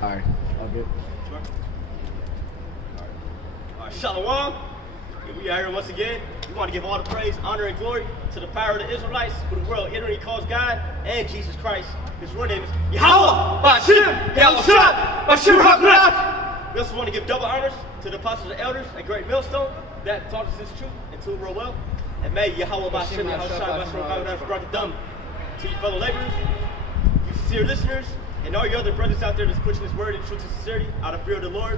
All right. All good. Sure. All right. Shalom. We are here once again. We want to give all the praise, honor, and glory to the power of the Israelites, who the world ignorantly calls God, and Jesus Christ. His real name is Yahweh Bashim Yahushua Bashim HaKadosh. We also want to give double honors to the apostles and elders at Great Millstone that taught us this truth and to real well. And may Yahweh Bashim Yahushua Bashim HaKadosh brought the dumb to you fellow laborers, you sincere listeners, and all your other brothers out there that's pushing this word in truth and sincerity out of fear of the Lord,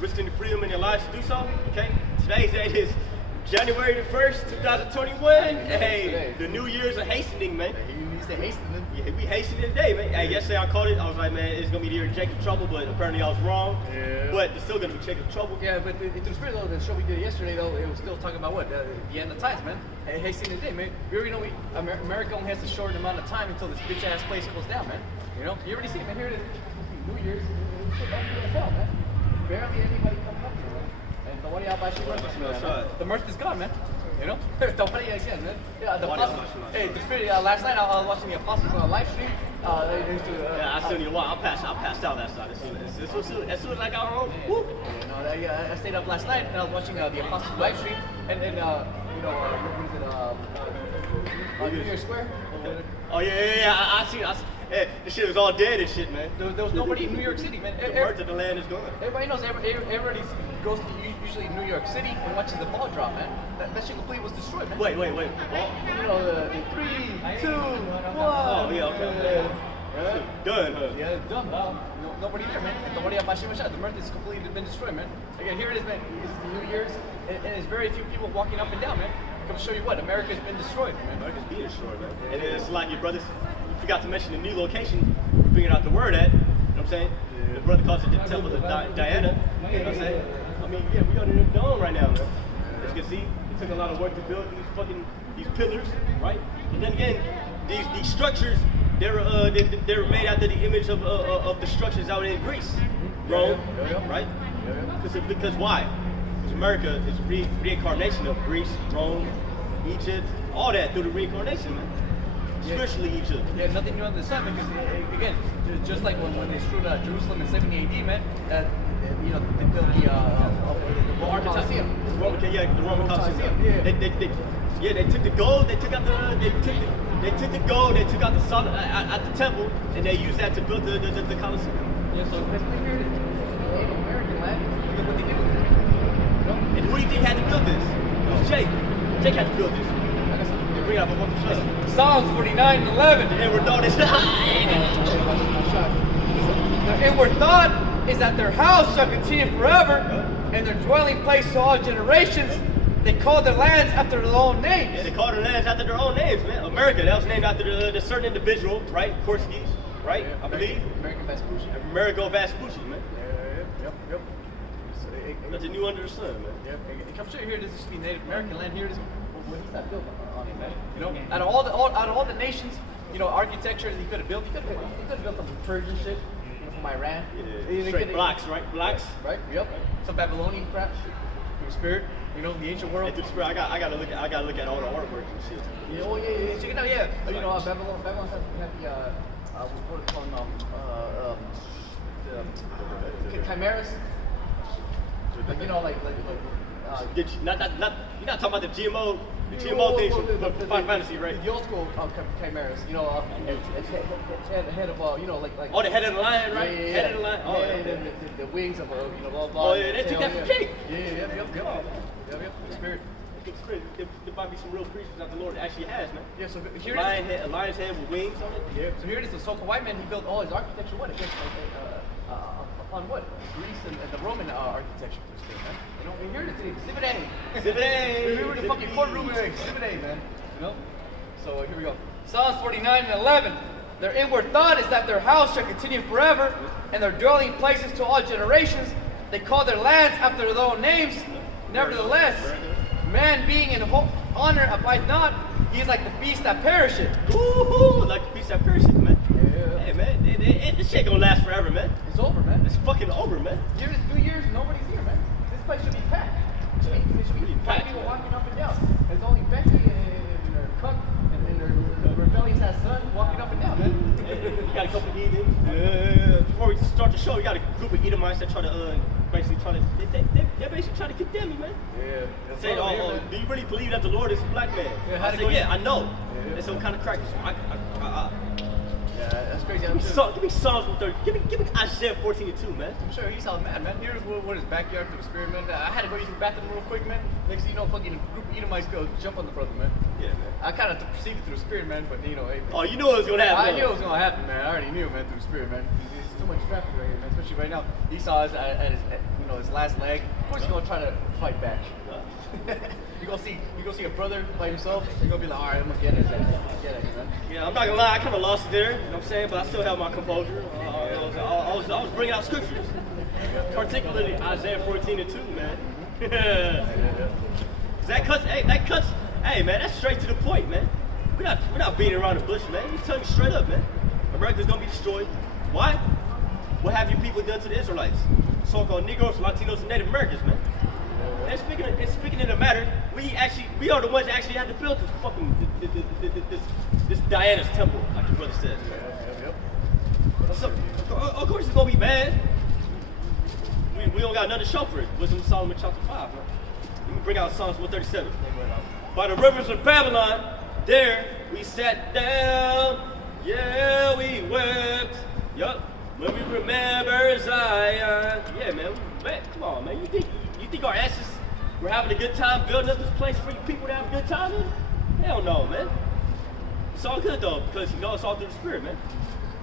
risking the freedom in your lives to do so. Okay? Today's date is January the 1st, 2021. Hey, the New Year's are hastening, man. You said hastening. Yeah, we hastening today, man. Hey, yesterday I called it. I was like, man, it's gonna be the year of Jacob's trouble, but apparently I was wrong. Yeah. But it's still gonna be Jacob's trouble. Yeah, but through the spirit though, the show we did yesterday though, it was still talking about what the end of times, man. Hey, hastening today, man. We already know America only has a short amount of time until this bitch ass place goes down, man. You know, you already see it, man. Here it is. New Year's. It's shit back here as hell, man. Barely anybody coming up here, man. And the one out by shit, the mirth is gone, man. You know? The one again, man. Yeah, the apostles. Hey, the spirit, last night I was watching the apostles on a live stream. Yeah, I still need a while. I passed out last night. As soon as I got home, whoop. I stayed up last night and I was watching the apostles live stream. And you know, what is it, New Year's Square? Oh yeah, I seen. Yeah, this shit was all dead and shit, man. There was nobody in New York City, man. The birth of the land is gone. Everybody knows. Everybody goes to usually New York City and watches the ball drop, man. That shit completely was destroyed, man. Wait. Well, you know, the 3, 2, 1. Oh yeah, okay. Done, huh? Yeah, done. Nobody there, man. And the mirth is completely been destroyed, man. Again, here it is, man. It's the New Year's, and there's very few people walking up and down, man. Come show you what America's been destroyed, man. America's being destroyed, man. And it's like your brothers. Forgot to mention the new location we're bringing out the word at. You know what I'm saying? Yeah. The brother calls it the Temple of Diana. You know what I'm saying? I mean, yeah, we under the dome right now, man. As you can see, it took a lot of work to build these pillars, right? And then again, these structures, they're made after the image of the structures out in Greece, Rome, right? Because why? Because America is a reincarnation of Greece, Rome, Egypt, all that through the reincarnation, man. Spiritually Egypt. Yeah, nothing new under the sun, because again, just like when they screwed Jerusalem in 70 AD, man, you know, they built the Roman Colosseum. The Roman Colosseum. Yeah. They took the gold, they took out the sun at the temple, and they used that to build the Colosseum. Yeah, so basically here it is. Native American land. Look at what they did with it. You know? And who do you think had to build this? It was Jake. Jake had to build this. Bring up a bunch of shit. Psalms 49:11. The inward thought is their inward thought is that their house shall continue forever, and their dwelling place to all generations. They call their lands after their own names. Yeah, they call their lands after their own names, man. America, that was named after the certain individual, right? Portuguese, right? I believe. American Vespucci. Amerigo Vespucci, man. Yep. That's a new under the sun, man. Yep. It comes here. This is the Native American land. Here it is. Well, he's not built on it, man. You know, out of all the nations, you know, architecture that he could have built, he could have built some Persian shit, you know, from Iran. Yeah. Straight blocks, right? Blocks. Right. Yep. Some Babylonian crap. Through spirit, you know, the ancient world. Hey, through spirit, I gotta look at all the artwork and shit. Yeah. Check it out. Yeah. You know, Babylon had the what is it called? The chimeras. Like, you know, like. You're not talking about the GMO things from Final Fantasy, right? The old school chimeras, you know, head of, you know, like. Oh, the head of the lion, right? Yeah. Head of the lion. Oh, yeah. The wings of, you know, blah blah. Oh yeah, they took that from Jake. Yep. The spirit. There might be some real creatures that the Lord actually has, man. Yeah. So here a lion's head with wings on it. Yeah. So here it is. The so-called white man. He built all his architecture. What against? On what? Greece and the Roman architecture for this thing, man. You know, here it is, Exhibit A. Exhibit A. We were in the fucking courtroom here, Exhibit A, man. You know? So here we go. Psalms 49:11. Their inward thought is that their house shall continue forever, and their dwelling places to all generations. They call their lands after their own names. Nevertheless, man being in honor abide not, he is like the beast that perisheth. Ooh, like the beast that perisheth, man. Hey, man, this shit gonna last forever, man. It's over, man. It's fucking over, man. Here is 2 years, nobody's here, man. This place should be packed. There should be packed. People walking up and down. It's only Becky and her cuck and her rebellious ass son walking up and down, man. You got a couple of heathens. Before we start the show, you got a group of Edomites that try to basically try to they're basically trying to condemn me, man. Yeah. Saying, do you really believe that the Lord is a black man? Yeah, I said, yeah, I know. Yeah. And so kind of crackers. Yeah, that's crazy. Give me Psalms 130. Give me Isaiah 14:2, man. I'm sure he's all mad, man. Here's what his backyard through the spirit, man. I had to go use the bathroom real quick, man. Next thing you know, fucking group of Edomites go jump on the brother, man. Yeah, man. I kind of perceived it through the spirit, man, but you know, hey, man. Oh, you knew it was gonna happen. I knew it was gonna happen, man. I already knew, man, through the spirit, man. There's too much traffic right here, man. Especially right now. Esau is at his last leg. Of course, he's gonna try to fight back. You gonna see a brother by himself. You're gonna be like, all right, I'm gonna get it, man. Yeah, I'm not gonna lie, I kind of lost it there. You know what I'm saying? But I still have my composure. I was bringing out scriptures, particularly Isaiah 14:2, man. That cuts. Hey, man, that's straight to the point, man. We're not beating around the bush, man. We're telling you straight up, man. America's gonna be destroyed. Why? What have you people done to the Israelites? So-called Negroes, Latinos, and Native Americans, man. And speaking of the matter, we are the ones that actually had to build this fucking this Diana's temple, like your brother said. So, of course it's gonna be bad. We don't got nothing to show for it. Wisdom of Solomon chapter 5, man. Let me bring out Psalms 137. By the rivers of Babylon, there we sat down. Yeah, we wept. Yup. When we remember Zion. Yeah, man. Come on, man. You think our asses were having a good time building up this place for you people to have a good time in? Hell no, man. It's all good though, because you know it's all through the spirit, man.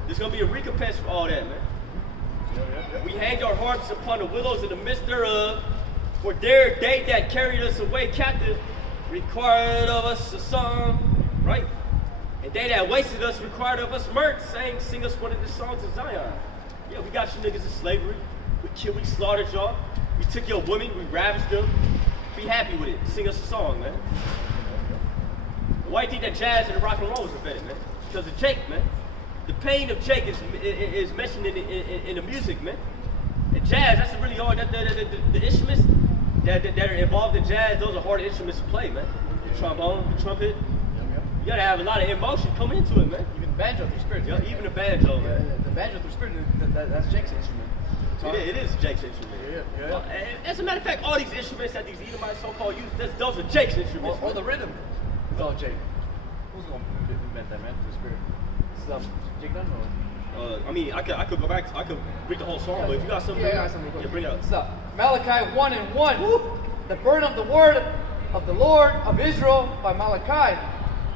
There's gonna be a recompense for all that, man. We hanged our harps upon the willows in the midst thereof, for there they that carried us away captive required of us a song, right? And they that wasted us required of us mirth, saying, sing us one of the songs of Zion. Yeah, we got you niggas in slavery. We slaughtered y'all. We took your women, we ravaged them. Be happy with it. Sing us a song, man. Why do you think that jazz and rock and roll was invented, man? Because of Jake, man. The pain of Jake is mentioned in the music, man. And jazz, that's really hard. The instruments that are involved in jazz, those are hard instruments to play, man. The trombone, the trumpet. You gotta have a lot of emotion coming into it, man. Even the banjo through spirit. Yeah, even the banjo, man. The banjo through spirit, that's Jake's instrument. It is Jake's instrument. Yeah. As a matter of fact, all these instruments that these Edomites so-called use, those are Jake's instruments. Or the rhythm. It's all Jake. Who's gonna invent that, man? Through spirit. Jake Dunn or? I mean, I could go back. I could read the whole song, but if you got something, I got something. Bring it up. So, Malachi 1:1. Woo! The burden of the word of the Lord of Israel by Malachi.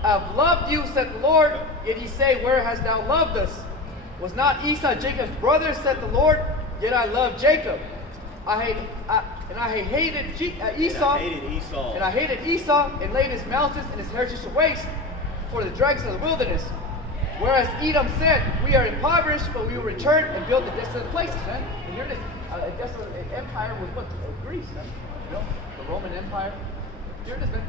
I have loved you, said the Lord. Yet ye say, where hast thou loved us? Was not Esau Jacob's brother, said the Lord? Yet I love Jacob. I hated Esau. And I hated Esau and laid his mountains and his heritage to waste for the dregs of the wilderness. Whereas Edom said, we are impoverished, but we will return and build the desolate places, man. And here it is. A desolate empire was what? Greece, man. You know, the Roman Empire. Here it is, man.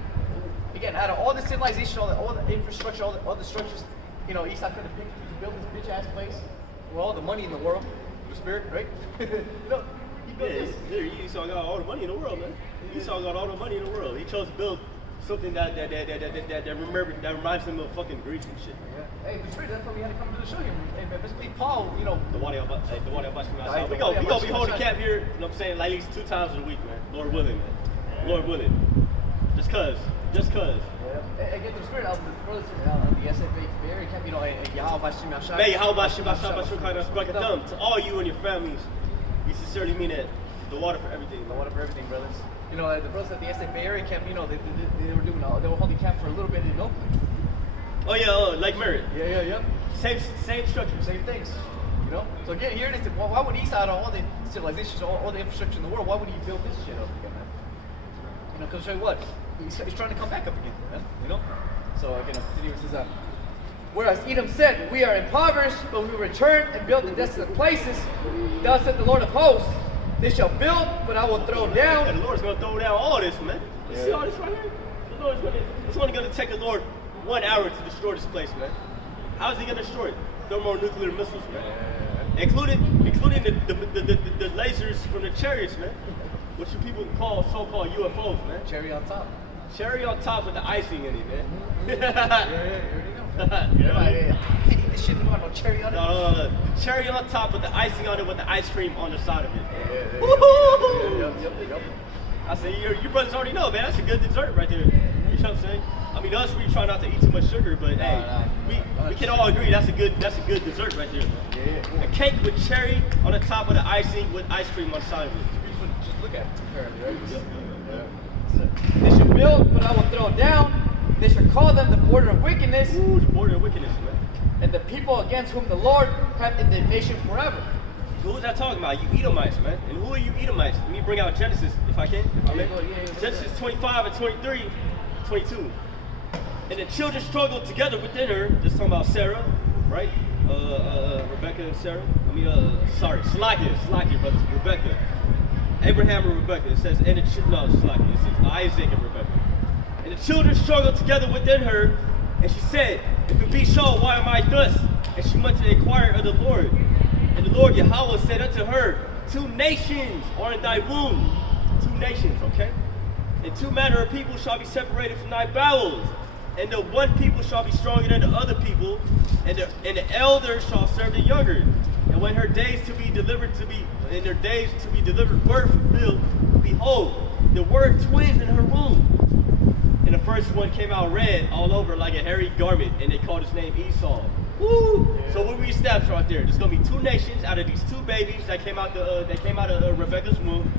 Again, out of all the civilization, all the infrastructure, all the structures, you know, Esau could have picked to build this bitch ass place with all the money in the world, the spirit, right? You know, he built this. Esau got all the money in the world, man. Esau got all the money in the world. He chose to build something that reminds him of fucking Greece and shit. Yeah. Hey, the spirit, that's why we had to come to the show here. Hey, man, basically Paul, you know. The water we gonna be holding camp here, you know what I'm saying, like at least 2 times a week, man. Lord willing, man. Lord willing. Just cause. Yeah. Again, the spirit of the brothers of the SFA area camp, you know, Yahweh Bashim Yashai. May Yahweh Bashim Yashai to all you and your families. We sincerely mean that. The water for everything. The water for everything, brothers. You know, the brothers at the SFA area camp, you know, they were holding camp for a little bit in Oakland. Oh yeah, Lake Merritt. Yeah. Same structure, same things. You know? So again, here it is. Why would Esau, out of all the civilizations, all the infrastructure in the world, why would he build this shit up again, man? You know, because show you what? He's trying to come back up again, man. You know? So again, continue. It says, whereas Edom said, we are impoverished, but we will return and build the desolate places. Thus said the Lord of hosts, they shall build, but I will throw down. And the Lord's going to throw down all this, man. You see all this right here? It's only going to take the Lord 1 hour to destroy this place, man. How is he going to destroy it? Thermonuclear missiles, man. Including the lasers from the chariots, man. What you people call so-called UFOs, man. Cherry on top. Cherry on top with the icing in it, man. Yeah, you already know. this shit, no cherry on it. No. Cherry on top with the icing on it with the ice cream on the side of it. Yeah. Woo-hoo! Yep. I say, your brothers already know, man. That's a good dessert right there. You know what I'm saying? I mean, us, we try not to eat too much sugar, but we can all agree that's a good dessert right there. Yeah. A cake with cherry on the top of the icing with ice cream on the side of it. Just look at it, apparently, right? Yep. They should build, but I will throw down. They should call them the border of wickedness. Ooh, the border of wickedness, man. And the people against whom the Lord hath indignation forever. Who is that talking about? You Edomites, man. And who are you Edomites? Let me bring out Genesis, if I can. Genesis 25 and 23, 22. And the children struggled together within her. This is talking about Sarah, right? Rebecca and Sarah. Slakia, brothers. Rebecca. Abraham and Rebecca. It says, Slakia. It says Isaac and Rebecca. And the children struggled together within her. And she said, if it be so, why am I thus? And she went to inquire of the Lord. And the Lord Yahweh said unto her, 2 nations are in thy womb. 2 nations, okay? And 2 manner of people shall be separated from thy bowels. And the one people shall be stronger than the other people, and the elder shall serve the younger. And when her days to be delivered were fulfilled, behold, there were twins in her womb. And the first one came out red all over like a hairy garment, and they called his name Esau. Woo! Yeah. So what we established right there? There's gonna be 2 nations out of these 2 babies that came out of Rebecca's womb.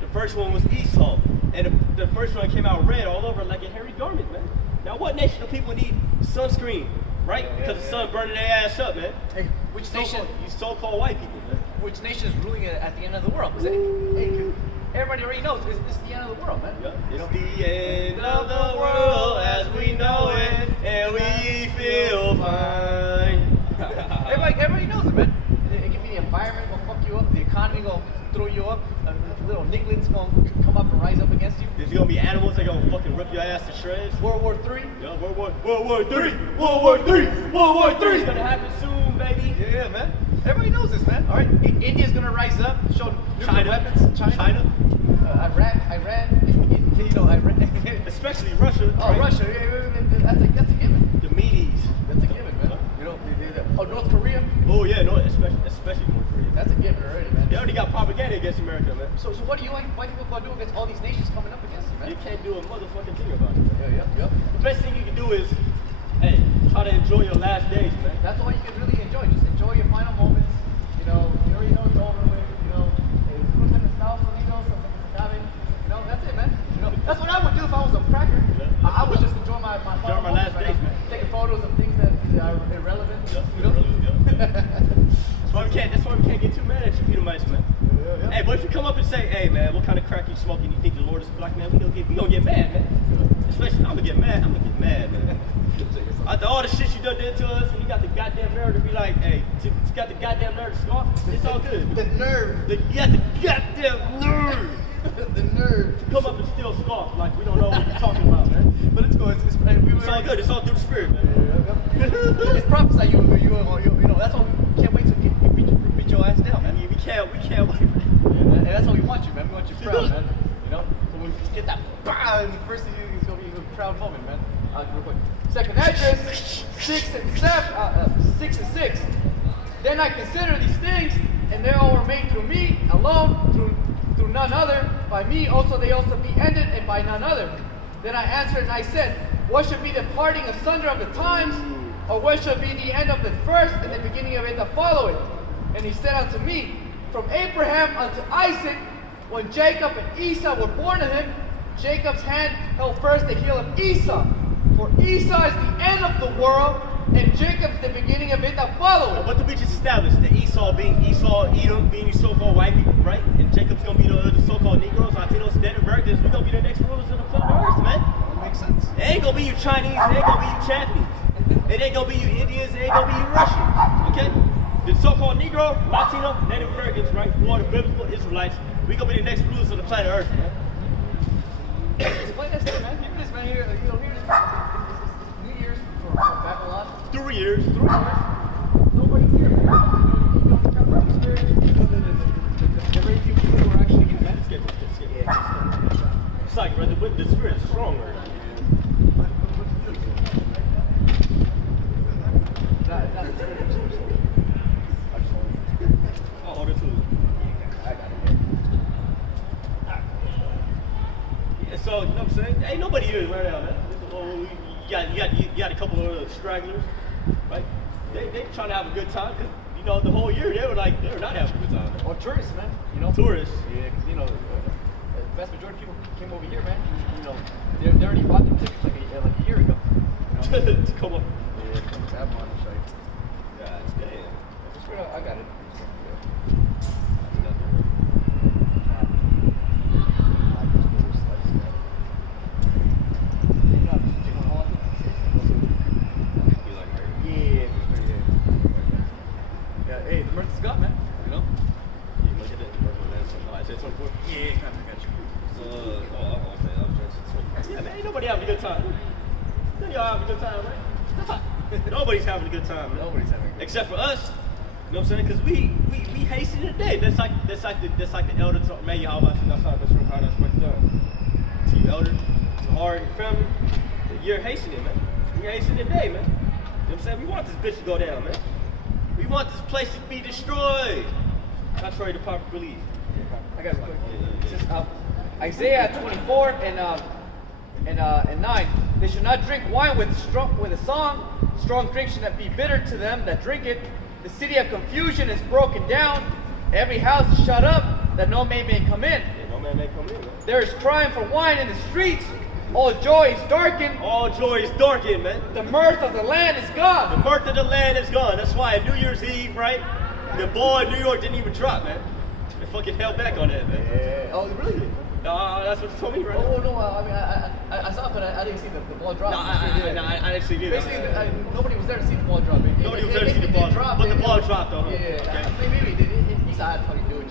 The first one was Esau, and the first one came out red all over like a hairy garment, man. Now, what nation of people need sunscreen, right? Because the sun burning their ass up, man. Hey, which nation? These so-called white people, man. Which nation is ruling at the end of the world? Everybody already knows it's the end of the world, man. Yeah. It's the end of the world as we know it, and we feel fine. everybody knows it, man. It can be the environment gonna fuck you up, the economy gonna throw you up, little nigglets gonna come up and rise up against you. There's gonna be animals that gonna fucking rip your ass to shreds. World War III. Yeah, World War III is gonna happen soon, baby. Yeah, man. Everybody knows this, man. All right, India's gonna rise up, show nuclear weapons. China. Iran. Especially Russia. Oh, right? Russia. Yeah, that's a given. The Medes. That's a given, man. You know, North Korea. Oh yeah, especially North Korea. That's a given already, man. They already got propaganda against America, man. So what do you white people gonna do against all these nations coming up against them, man? You can't do a motherfucking thing about it. Yep. The best thing you can do is, hey, try to enjoy your last days, man. That's all you can really enjoy. Just enjoy your final moments. You already know it's over with. That's it, man. That's what I would do if I was a cracker. Yeah. I would just enjoy my last days, man. Taking photos of things that are irrelevant. That's why we can't get too mad at you, Edomites, man. Yeah. Hey, but if you come up and say, hey, man, what kind of crack you smoking? You think the Lord is black, man? We gonna get mad, man. Especially, I'm gonna get mad, man. After all the shit you done did to us, and you got the goddamn nerve to be like, hey, you got the goddamn nerve to scoff, it's all good. The nerve. You got the goddamn nerve. The nerve to come up and still scoff like we don't know what you're talking about, man. But it's good. It's all good. It's all through the spirit, man. It's prophesy you know. That's why we can't wait to beat your ass down, man. We can't wait for that. And that's how we want you, man. We want you proud, man. You know. So when we get that, and the first thing is gonna be a proud moment, man. Real quick. Second Esdras 6 and 6. Then I consider these things, and they all were made through me alone, through none other. By me also they also be ended, and by none other. Then I answered and I said, what should be the parting asunder of the times, or what shall be the end of the first and the beginning of it that follow it? And he said unto me, from Abraham unto Isaac, when Jacob and Esau were born to him, Jacob's hand held first the heel of Esau. For Esau is the end of the world, and Jacob's the beginning of it that follow it. What did we just establish? The Esau being Edom being these so-called white people, right? And Jacob's gonna be the so-called Negroes, Latinos, Native Americans. We're gonna be the next rulers of the planet Earth, man. That makes sense. It ain't gonna be you Chinese, it ain't gonna be you Japanese. It ain't gonna be you Indians, it ain't gonna be you Russians, okay? The so-called Negro, Latino, Native Americans, right? Who are the biblical Israelites. We're gonna be the next rulers of the planet Earth, man. Like I said, man, hear this, man. Hear this. New Year's for Babylon. 3 years. Nobody's here, man. The very few people who are actually getting mad. It's like, brother, the spirit is strong, right? Not the spirit. know what I'm saying? Ain't nobody here right now, man. You got a couple of stragglers, right? They trying to have a good time, because, you know, the whole year they were not having a good time. Or tourists, man. You know? Tourists. Yeah, because, you know, the vast majority of people came over here, man. You know, they already bought their tickets like a year ago. You know? To come on. Yeah, I have them on the site. God damn. Just straight up, I got it. Hey, the merch is gone, man. You know? Yeah, look at that. Oh, I said 24. Yeah, I got you. Yeah, man, ain't nobody having a good time. None of y'all having a good time, right? Nobody's having a good time, man. Nobody's having a good time. Except for us. You know what I'm saying? Because we hasten the day. That's like the elder told me, how about you outside this room, how that's what's done. To you, elder, to our family, you're hastening, man. We hasten the day, man. You know what I'm saying? We want this bitch to go down, man. We want this place to be destroyed. Contrary to popular belief. I got it quick. It says, Isaiah 24 and 9. They should not drink wine with a song. Strong drink should not be bitter to them that drink it. The city of confusion is broken down. Every house is shut up, that no man may come in. Yeah, no man may come in, man. There is crying for wine in the streets. All joy is darkened. All joy is darkened, man. The mirth of the land is gone. The mirth of the land is gone. That's why New Year's Eve, right? The ball in New York didn't even drop, man. They fucking held back on that, man. Yeah. Oh, really? No, that's what you told me, right? Oh, no, I mean, I saw it, but I didn't see the ball drop. No, I actually did. Basically, nobody was there to see the ball drop. Nobody was there to see the ball drop, but the ball dropped, though. Yeah, Okay. maybe he saw how to fucking do it.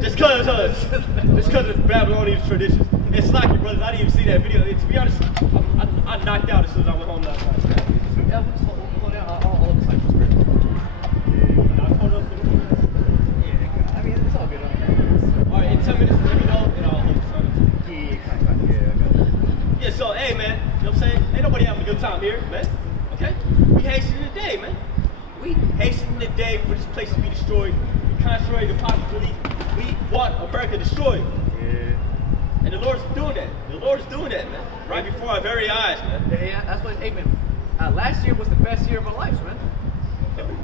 Just because it's Babylonian traditions. It's like it, brothers. I didn't even see that video. To be honest, I knocked out as soon as I went home last night. Yeah, we'll just hold down all the cycles. I pulled up the Yeah, I mean, it's all good. All right, in 10 minutes, let me know, and I'll hold the sign. Yeah, I got it. Yeah, so, hey, man, you know what I'm saying? Ain't nobody having a good time here, man. Okay? We hastening the day, man. We hastening the day for this place to be destroyed. Contrary to popular belief, we want America destroyed. Yeah. And the Lord's doing that. The Lord's doing that, man. Right before our very eyes, man. Yeah, that's what, hey, man. Last year was the best year of our lives, man.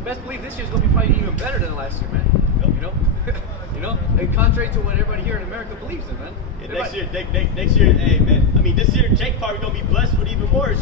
Best believe this year's gonna be probably even better than last year, man. Yep. You know? You know? And contrary to what everybody here in America believes in, man. Yeah, next year, hey, man. I mean, this year, Jake probably gonna be blessed with even more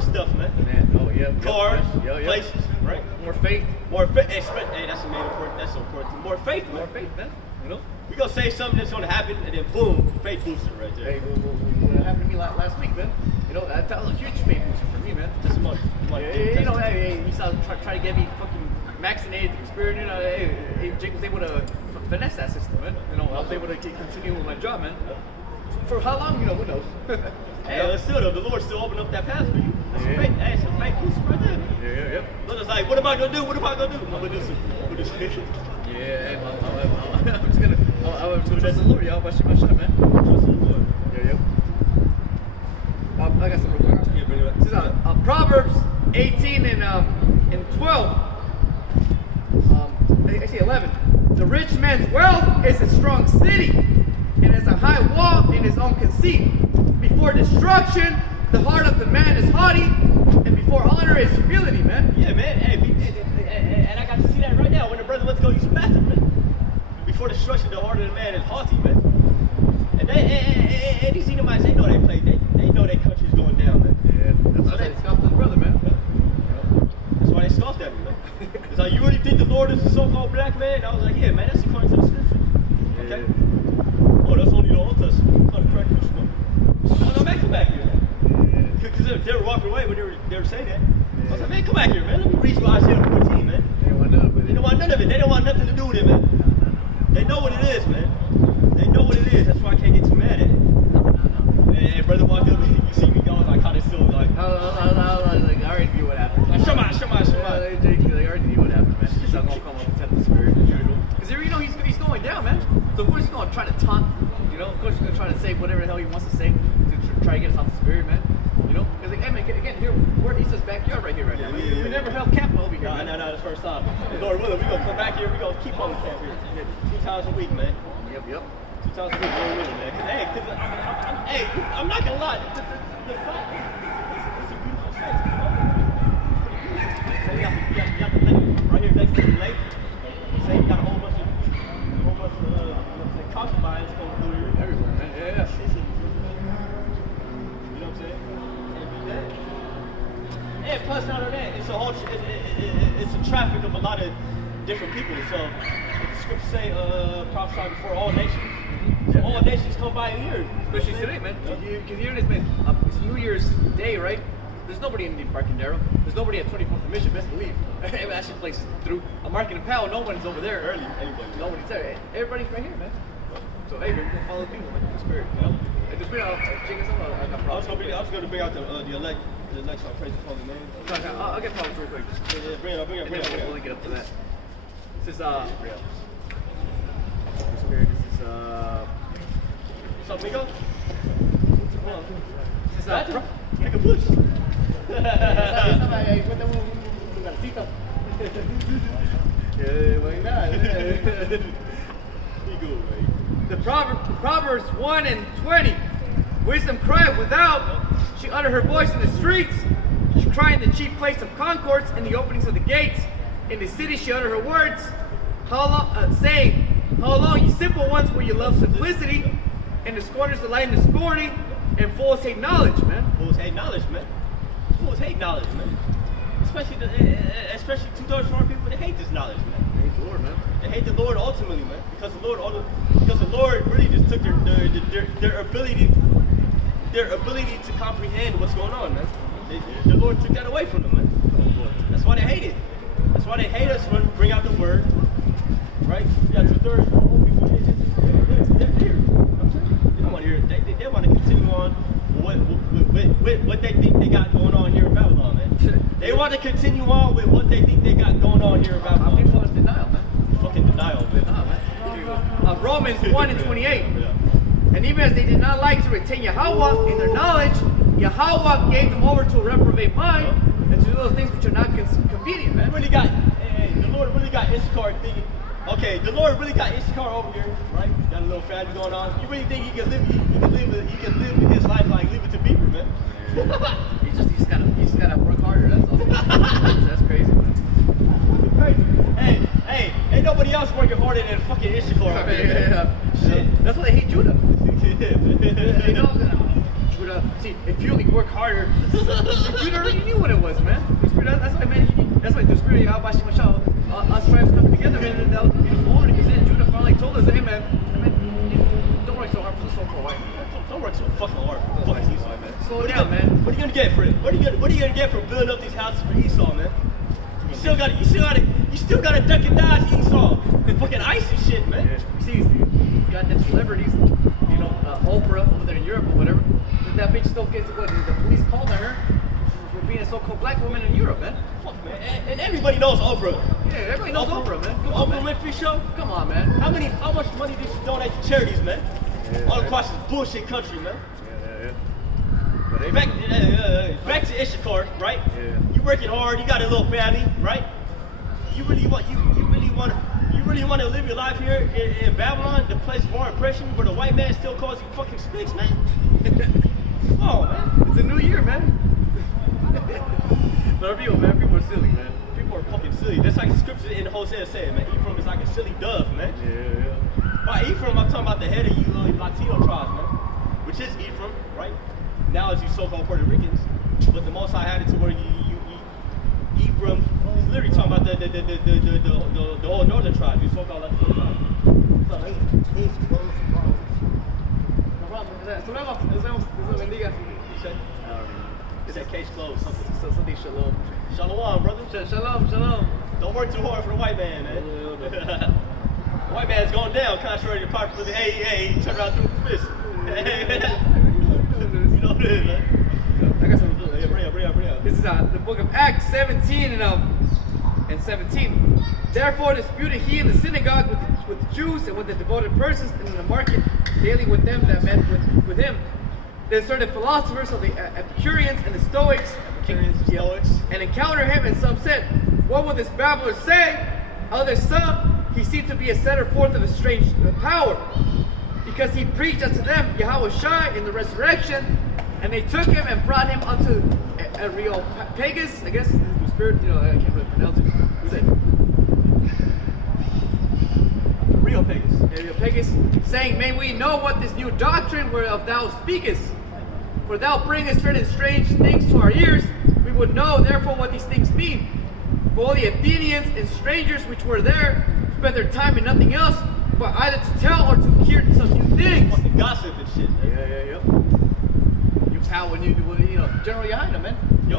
stuff, man. Man, oh yeah. Cars, Yep. places, right? More faith. More faith. Hey, that's the main important. That's so important. More faith, man. More faith, man. You know? We gonna say something that's gonna happen, and then boom, faith booster right there. Hey, what happened to me last week, man? You know, that was a huge faith booster for me, man. That's much. You know, hey, you saw try to get me fucking vaccinated, experienced. You know, hey, Jake was able to finesse that system, man. You know, I was able to continue with my job, man. For how long, you know, who knows? Hey, let's still though. The Lord still opened up that path for you. That's some faith. Hey, some faith booster right there. Yeah. Brother's like, what am I gonna do? What am I gonna do? I'm gonna do some. Yeah, I'm just gonna trust the Lord, y'all. But my shot, man. Trust in the Lord. Yeah. I got some real quick. Yeah, bring it back. This is Proverbs 18 and 12. Actually 11. The rich man's wealth is a strong city, and is a high wall in his own conceit. Before destruction, the heart of the man is haughty, and before honor is humility, man. Yeah, man. Hey, and I got to see that right now when the brother went to go use the bathroom, man. Before destruction, the heart of the man is haughty, man. And these Edomites, they know they play. They know their country's going down, man. Yeah, that's why they scoffed at the brother, man. That's why they scoffed at me, man. It's like, you really think the Lord is a so-called black man? I was like, yeah, man, that's according to the scripture. Okay? Oh, that's only the Old Testament. Not the correct Testament. No, man, come back here, man. Because they were walking away when they were saying that. I was like, man, come back here, man. Let me read you Isaiah 14, man. They don't want none of it. They don't want none of it. They don't want nothing to do with it, man. They know what it is, man. They know what it is. That's why I can't get too mad at it. And brother walked up, you see me going, like, how they still, like, I already knew what happened. like, shut my. I already knew what happened, man. He's not gonna come up and tell the spirit as usual. Because you know he's going down, man. So of course he's gonna try to taunt. You know, of course he's gonna try to say whatever the hell he wants to say to try to get us off the spirit, man. You know, because like, hey man, again, here we're Esa's backyard right here, right now. Yeah. We never held camp over here. No, that's the first time. And Lord willing, we're gonna come back here. We're gonna keep on the camp here 2 times a week, man. Yep. 2,000 people won't win it, man. Hey, I'm not gonna lie. The fact it's a beautiful sight. So you got the lake right here next to the lake. Say you got a whole bunch of concubines coming through here. Everywhere, man. Yeah. You know what I'm saying? And plus, not only that, it's a traffic of a lot of different people. So, the scriptures say, prophesy before all nations. So all nations come by here. Especially today, man. Because here it is, man. It's New Year's Day, right? There's nobody in the Embarcadero. There's nobody at 24th and Mission, best believe. It actually places through a Market and Powell. No one's over there early. Nobody's there. Everybody's right here, man. So hey, we're gonna follow people like the spirit, you know. If the spirit, check us out. I got problems. I was going to bring out the election. I'll praise His holy name. I'll get problems real quick. Bring it up. We'll link it up to that. This is the spirit. This is What's up, Miko? This is Make a push. The Proverbs 1:20. Wisdom cried without, she uttered her voice in the streets. She cried in the chief place of concourse, in the openings of the gates. In the city she uttered her words, saying, how long, you simple ones, will you love simplicity? And the scorners delight in the scorning, and fools hate knowledge, man. Fools hate knowledge, man. Fools hate knowledge, man. Especially 2/3 of our people, they hate this knowledge, man. They hate the Lord, man. They hate the Lord ultimately, man. Because the Lord really just took their ability to comprehend what's going on, man. The Lord took that away from them, man. That's why they hate it. That's why they hate us when we bring out the word, right? You got 2/3 of all people. They're here. They don't want to hear it. They want to continue on with what they think they got going on here in Babylon, man. They want to continue on with what they think they got going on here in Babylon. People is denial, man. Fucking denial, man. Romans 1:28. And even as they did not like to retain Yahweh in their knowledge, Yahweh gave them over to a reprobate mind and to do those things which are not convenient, man. The Lord really got Issachar thinking, okay, the Lord really got Issachar over here, right? Got a little family going on. You really think he can live his life like leave it to Beaver, man? He just gotta work harder, that's all. That's crazy, man. Hey, ain't nobody else working harder than fucking Issachar over here, man. Yeah. Shit. That's why they hate Judah. You know, Judah, see, if you only work harder, Judah already knew what it was, man. That's why, man, that's why the spirit of Yahweh Shemashah, us tribes coming together, man, and that was beautiful order, because then Judah finally told us, hey, man, don't work so hard for the so-called white man. Don't work so fucking hard for fucking Esau, man. Slow down, man. What are you gonna get for it? What are you gonna get for building up these houses for Esau, man? You still gotta duck and dodge Esau. And fucking ice and shit, man. Yeah. You see, you got the celebrities, you know, Oprah over there in Europe or whatever. That bitch still gets what the police called her for being a so-called black woman in Europe, man. Fuck, man. And everybody knows Oprah. Yeah, everybody knows Oprah, man. Come on, Oprah man. Winfrey Show. Come on, man. How much money did she donate to charities, man? All across this bullshit country, man. Yeah. Back to Issachar, right? Yeah. You working hard. You got a little family, right? You really want to live your life here in Babylon, the place of our oppression, where the white man still calls you fucking spicks, man? Oh, man. It's a new year, man. But people are silly, man. People are fucking silly. That's like the scripture in Hosea said, man. Ephraim is like a silly dove, man. Yeah. By Ephraim, I'm talking about the head of you Latino tribes, man. Which is Ephraim, right? Now it's you so-called Puerto Ricans. But the Most High had it to where Ephraim is literally talking about the whole northern tribe, you so-called Latino tribe. No problem. Hasta luego. Nos vemos. Dios los bendiga. You said? It said case closed. Something shalom. Shalom, brother. Shalom. Don't work too hard for the white man, man. The white man's going down, contrary to popular. Hey, turn around through the fist. You know what it is, man. I got something. Yeah, bring up. This is the book of Acts 17 and 17. Therefore disputed he in the synagogue with the Jews and with the devoted persons, and in the market daily with them that met with him. Then certain philosophers of the Epicureans and the Stoics and encountered him, and some said, what will this babbler say? Others some, he seemed to be a setter forth of a strange power. because he preached unto them Yahweh Shai in the resurrection, and they took him and brought him unto Areopagus, I guess is the spirit, I can't really pronounce it. Who's it? Areopagus, saying, may we know what this new doctrine whereof thou speakest. For thou bringest certain strange things to our ears. We would know therefore what these things mean. For all the Athenians and strangers which were there spent their time in nothing else, but either to tell or to hear some new things. Fucking gossip and shit, man. Yeah. You pal when you General Yohanan, man. You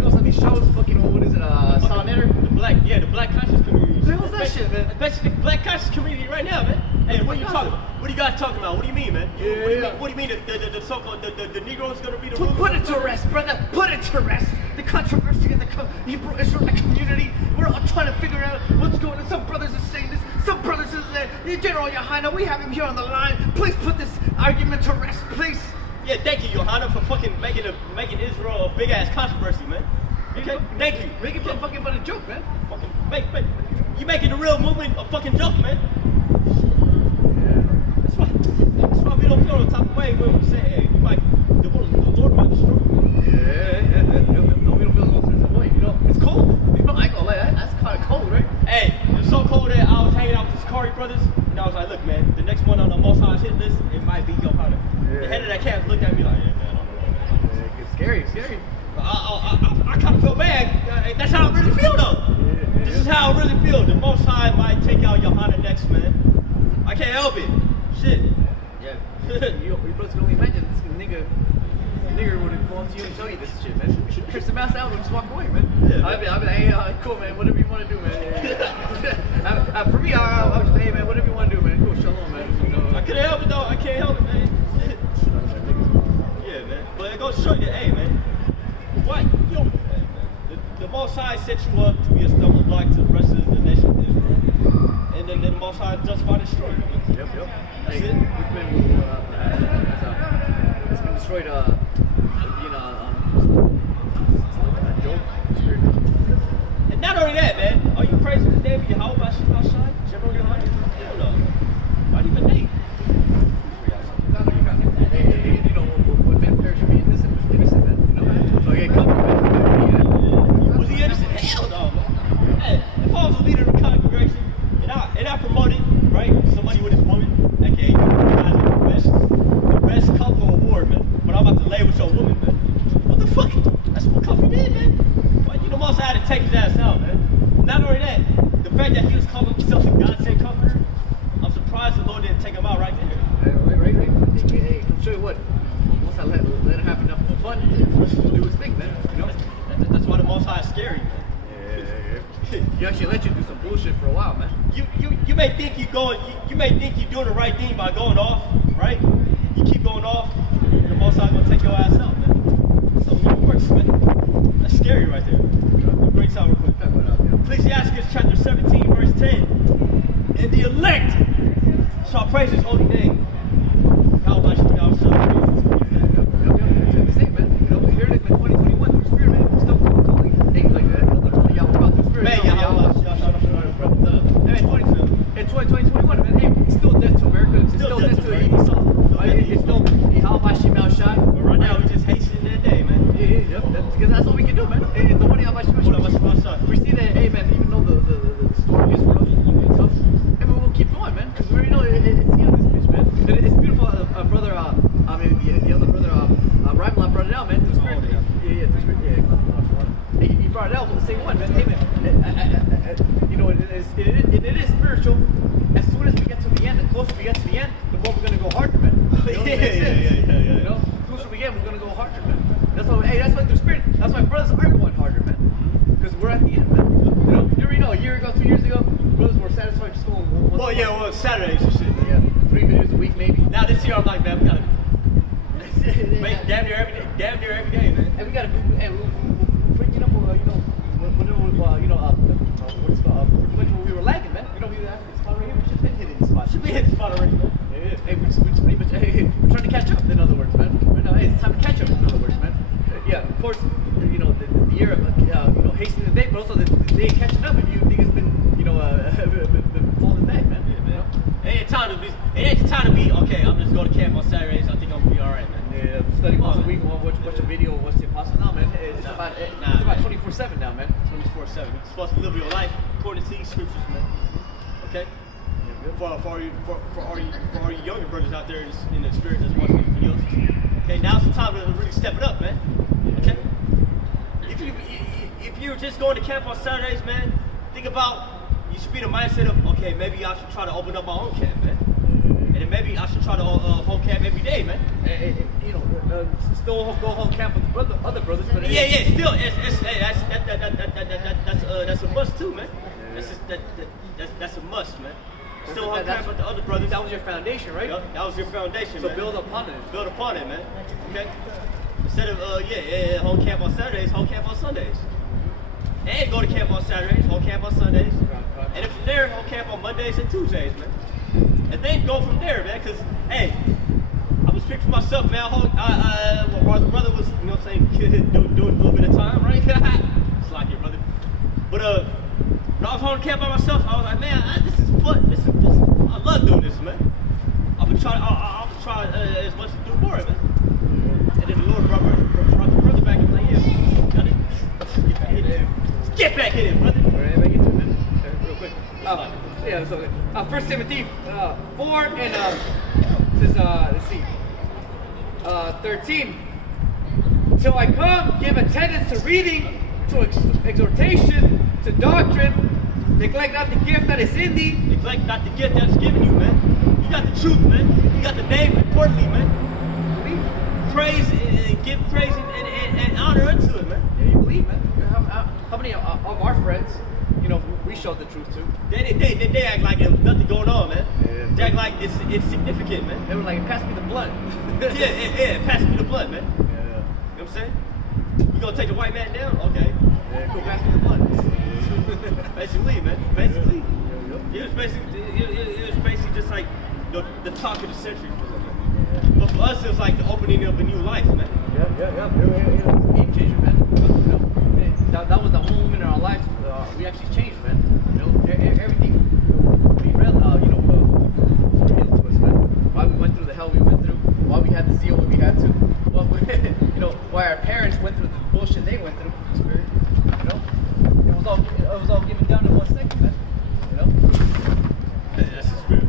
go on these shows, fucking, what is it, Sonetter? The black conscious community. What the hell is that shit, man? Especially the black conscious community right now, man. Hey, what are you talking about? What are you guys talking about? What do you mean, man? What do you mean the so-called the Negro is gonna be the ruler? Put it to rest, brother. Put it to rest. The controversy in the Hebrew Israelite community. We're all trying to figure out what's going on. Some brothers are saying this. Some brothers are saying that. General Yohanan, we have him here on the line. Please put this argument to rest, please. Yeah, thank you, Yohanan, for fucking making Israel a big ass controversy, man. Okay, thank you. Make it fucking but a joke, man. Fucking you making the real movement a fucking joke, man. That's why we don't feel the type of way when we say, hey, the Lord might destroy you. Yeah. No, we don't feel the type of way. It's cold. I ain't gonna lie, that's kind of cold, right? Hey, it was so cold that I was hanging out with the Sakari brothers, and I was like, look, man, the next one on the Most High's hit list, it might be Yohanan. Yeah. The head of that camp looked at me like, yeah, man, I don't know. Yeah, it's scary. I kind of feel bad. That's how I really feel, though. Yeah. This is how I really feel. The Most High might take out Yohanan next, man. I can't help it. Shit. Yeah. You brothers can only imagine this nigger would have gone to you and tell you this shit, man. Chris the mouse out and just walk away, man. Yeah, I'd be like, hey, cool, man. Whatever you want to do, man. Yeah. For me, I was just, hey, man, whatever you want to do, man. Cool, shalom, man. I couldn't help it, though. I can't help it, man. Shit. Yeah, man. But it goes to show you that, hey, man. What? The Most High set you up to be a stumbling block to the rest of the nation of Israel. And then the Most High justified destroying you. Yep. That's Hey, it. It's been destroyed, Job. And not only that, man. Are you praising the name of Yahweh by Shai? General Yohanan? Hell no. Why do you even name? What men perish should be innocent, man. So yeah, come on, Was he innocent? Hell no, man. Hey, if I was a leader of the congregation and I promoted, right, somebody with his woman, aka you guys are the best couple award, man. But I'm about to lay with your woman, man. What the fuck? That's what Cuffy did, man. Like, must have had to take his ass out, man. Not only that, the fact that he was calling himself a God-sent comforter, I'm surprised the Lord didn't take him out right there. Right. Hey, I'm sure what. Once I let him have enough fun, he'll do his thing, man. That's why the Most High is scary, man. Yeah. He actually let you do some bullshit for a while, man. You may think you may think you're doing the right thing by going off, right? You keep going off, the Most High gonna take your ass out, man. So it works, man. That's scary right there. Bring this out real quick. Ecclesiastes chapter 17, verse 10. And the elect shall praise his holy name. How about you? Here it is, man. 2021 through Spirit, man. Still calling things like that. Y'all about through Spirit. Man, In 2021, man, hey, it's still death to America. It's still death to Esau. It's still Yahweh Shemel Shai. But right now, we just hastening that day, man. Yeah. Because that's all we can do, man. And the one Yahweh Shemel Shai. We see that, hey, man, even though the story is rough and tough, I mean, we'll keep going, man. Because we already know it's the end of this bitch, man. And it's beautiful, brother, the other brother, Rymla brought it out, man. Through Spirit. He brought it out with the same one, man. Hey, man. It is spiritual. As soon as we get to the end, the closer we get to the end, the more we're gonna go harder, man. Yeah. You know, the closer we get, we're gonna go harder, man. That's why through Spirit. That's why brothers are going harder, man. Because we're at the end, man. You already know. A year ago, 2 years ago, brothers were satisfied just going. Well, Saturdays and shit. Yeah, 3 videos a week, maybe. Now this year, I'm like, man, we gotta make damn near every day, man. And we gotta go, and we're bringing up, what it's called, when we were lagging, man. We have this spot right here. We should have been hitting the spot. Should be hitting the spot already, man. Yeah. Hey, we just pretty much, we're trying to catch up, in other words, man. Right now, hey, it's time to catch up, in other words, man. Yeah, of course, the year of, hastening the day, but also the day of catching up if you niggas been, been falling back, man. Yeah, man. It ain't time to be okay. I'm just going to camp on Saturdays. I think I'm gonna be all right, man. Yeah, study once a week. Watch a video. Watch the apostle. No, man. It's about 24/7 now, man. 24/7. You're supposed to live your life according to these scriptures, man. Okay. For all you younger brothers out there in the spirit that's watching these videos. Okay, now's the time to really step it up, man. Okay. If you're just going to camp on Saturdays, man, think about you should be the mindset of okay, maybe I should try to open up my own camp, man. And then maybe I should try to hold camp every day, man. Still go home camp with other brothers, but Still, that's a must too, man. That's a must, man. Still home camp with the other brothers. That was your foundation, right? Yep, that was your foundation, so man. build upon it. Build upon it, man. Okay. Instead of home camp on Saturdays, home camp on Sundays. And go to camp on Saturdays, home camp on Sundays. And if you're there, home camp on Mondays and Tuesdays, man. And then go from there, man. Cause hey, I'm gonna speak for myself, man. While the brother was, you know what I'm saying, doing a little bit of time, right? It's like your brother. But when I was home camp by myself, I was like, man, this is fun. This I love doing this, man. I'm gonna try as much as do more, man. And then the Lord brought the brother back and was like, yeah, got it. Get back in it, brother. Alright, make it 2 minutes. Real quick. So 1 Timothy 4 and says, let's see, 13. Till I come, give attendance to reading, to exhortation, to doctrine. Neglect not the gift that is in thee. Neglect not the gift that's given you, man. You got the truth, man. You got the name, importantly, man. Praise and give praise and honor unto it, man. Yeah, you believe, man. How many of our friends, we showed the truth to? They act like there's nothing going on, man. Yeah. They act like it's insignificant, man. They were like, pass me the blood. Pass me the blood, man. Yeah. You know what I'm saying? You gonna take the white man down? Okay. Yeah, go pass me the blood. Basically, man. Basically. It was basically just like the talk of the century for them. But for us, it was like the opening of a new life, man. Yeah. It was a game changer, man. That was the moment in our lives we actually changed, man. Everything we read, revealed to us, man. Why we went through the hell we went through, why we had to deal what we had to, why our parents went through the bullshit they went through. The spirit, it was all given down in 1 second, man. That's the spirit.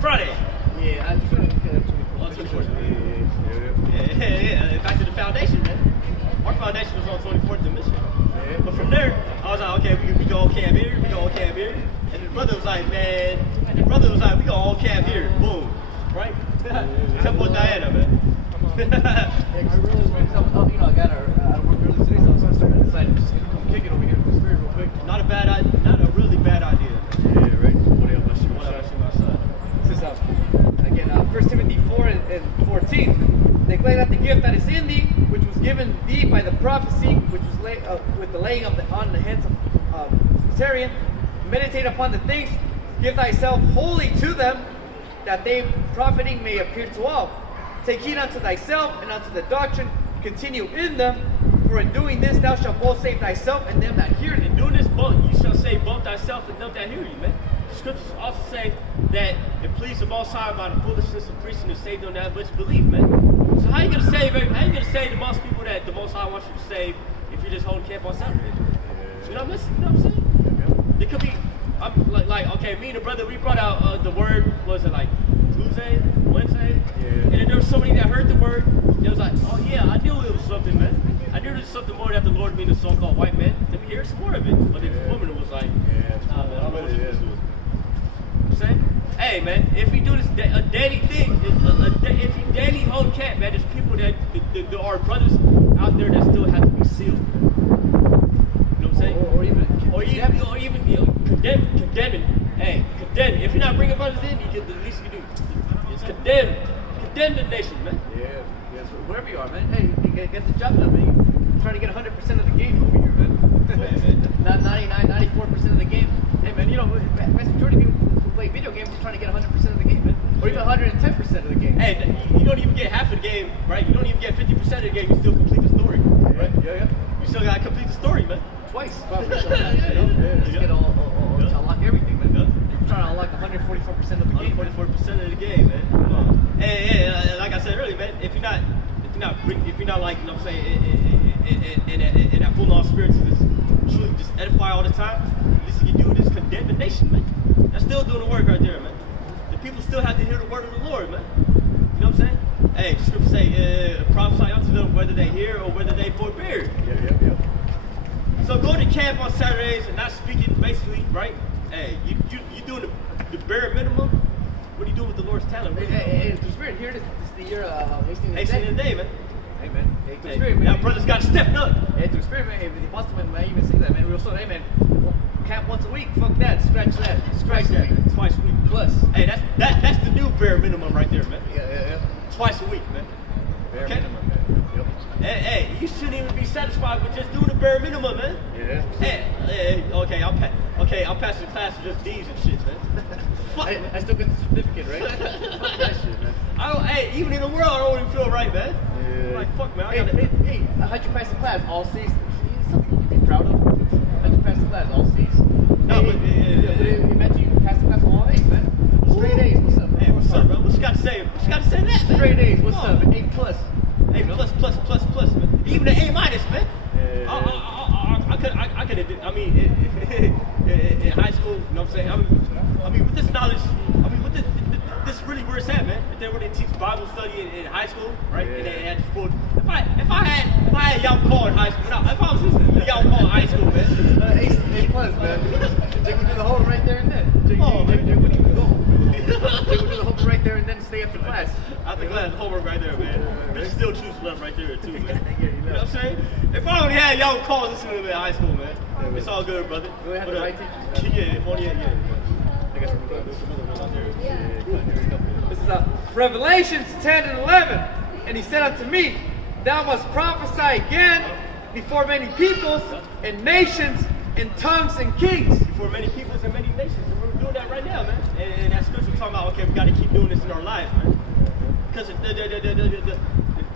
Friday. Yeah, I just want to Yeah. Back to the foundation, man. Our foundation was on 24th and Mission. Yeah. But from there, I was like, okay, we go on camp here, we go on camp here. And the brother was like, we go on camp here. Boom. Right? Temple Diana, man. I got out of work early today, so I decided to just come kick it over here in the spirit real quick. Not a really bad idea. Yeah, right. What else should my son? This is again, 1 Timothy 4 and 14. Neglect not the gift that is in thee, which was given thee by the prophecy, which was with the laying on the hands of Secretarian. Meditate upon the things, give thyself wholly to them, that they profiting may appear to all. Take heed unto thyself and unto the doctrine, continue in them, for in doing this thou shalt both save thyself and them that hear thee. In doing this, you shall save both thyself and them that hear you, man. The scriptures also say that it pleased the Most High by the foolishness of preaching to save them that which believe, man. So how you gonna save the most people that the Most High wants you to save if you just hold camp on Saturday? You know what I'm saying? It could be okay, me and the brother, we brought out the word, was it like Tuesday, Wednesday? Yeah. And then there was somebody that heard the word, they was like, oh yeah, I knew it was something, man. I knew there was something more that the Lord made a song called White Man. Let me hear some more of it. But the woman was like, nah, man, I don't know what you're doing. I'm saying? Hey, man, if we do this a daily thing, if you daily hold camp, man, there's people that there are brothers out there that still have to be sealed. You know what I'm saying? Or even condemning. Hey, condemn. If you're not bringing brothers in, the least you can do is condemn the nation, man. Yeah, wherever you are, man. Hey, get the job done, man. You're trying to get 100% of the game over here, man. Not 99, 94% of the game. Hey, man, vast majority of people who play video games are trying to get 100% of the game, man. or even 110% of the game. Hey, you don't even get half of the game, right? You don't even get 50% of the game. You still complete the story, right? Yeah. You still gotta complete the story, man. Twice, probably. Sometimes, you know? Just get all to unlock everything, man. You're trying to unlock 144% of the game. 144% of the game, man. Come on. Hey, like I said earlier, man. If you're not like, you know what I'm saying, in that full on spirit to just truly just edify all the time, at least you can do is condemn the nation, man. That's still doing the work right there, man. The people still have to hear the word of the Lord, man. You know what I'm saying? Hey, the scripture say, prophesy unto them whether they hear or whether they forbear. Yeah. So going to camp on Saturdays and not speaking, basically, right? Hey, you doing the bare minimum. What are you doing with the Lord's talent? Hey, the Spirit, here it is. This is the year of wasting the day. In the day, man. Hey, man. Hey, through Spirit, man. Now, brothers got to step up. Hey, through Spirit, man. Hey, the Apostle, man, I even say that, man. Real soon. Hey, man. Camp once a week. Fuck that. Scratch that. Twice a week. Twice a week. Plus. Hey, that's the new bare minimum right there, man. Yeah. Twice a week, man. Bare minimum, man. Yep. Hey, you shouldn't even be satisfied with just doing the bare minimum, man. Yeah. Hey, okay, I'm passing the class with just D's and shit, man. I still get the certificate, right? Fuck that shit, man. Hey, even in the world, I don't even feel right, man. Yeah. I'm like, fuck, man. Hey, how'd you pass the class? All C's. Something you can be proud of. How'd you pass the class? All C's. No, but imagine you passed the class with all A's, man. Straight A's. What's up, man? Hey, what's up, bro? What you got to say? What you got to say that, man? Straight A's. What's up? A plus. Hey, plus, man. Even an A minus, man. I could have. I mean, in high school, you know what I'm saying? I mean, with this knowledge, with this really where it's at, man. If they were to teach Bible study in high school, right? And they had full. If I had y'all call in high school, if I was listening to y'all call in high school, man. A plus, man. Jake would do the whole right there and then. Jake would do the whole right there and then stay after class. After class, homework right there, man. They still choose love right there too, man. You You know what I'm saying? If I only had y'all call listening to me in high school, man, it's all good, brother. Do we have the right teachers? Yeah, if only, yeah. I guess we're good. There's some other ones out there. This is Revelations 10 and 11. And he said unto me, thou must prophesy again before many peoples and nations and tongues and kings. Before many peoples and many nations. And we're doing that right now, man. And that scripture talking about, okay, we got to keep doing this in our lives, man. Because the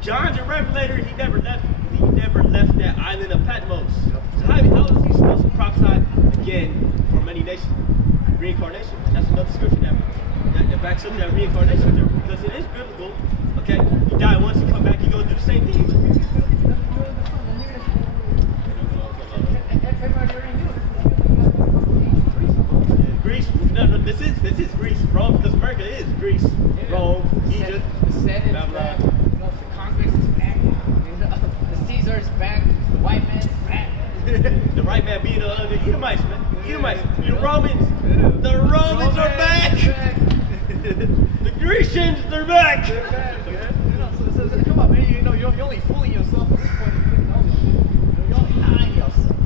John the Revelator, he never left that island of Patmos. So how is he supposed to prophesy again for many nations? Reincarnation. That's another scripture that backs up that reincarnation theory, because it is biblical. Okay, you die once, you come back, you go do the same thing. Greece? No, this is Greece, Rome, because America is Greece, Rome, Egypt, The Senate, Babylon. the Congress is back. The Caesar's back. The white man's back. The right man being the Edomites, man. Edomites. The Romans. The Romans are back. The Grecians, they're back. So, come on, man. You're only fooling yourself at this point. You're only lying yourself.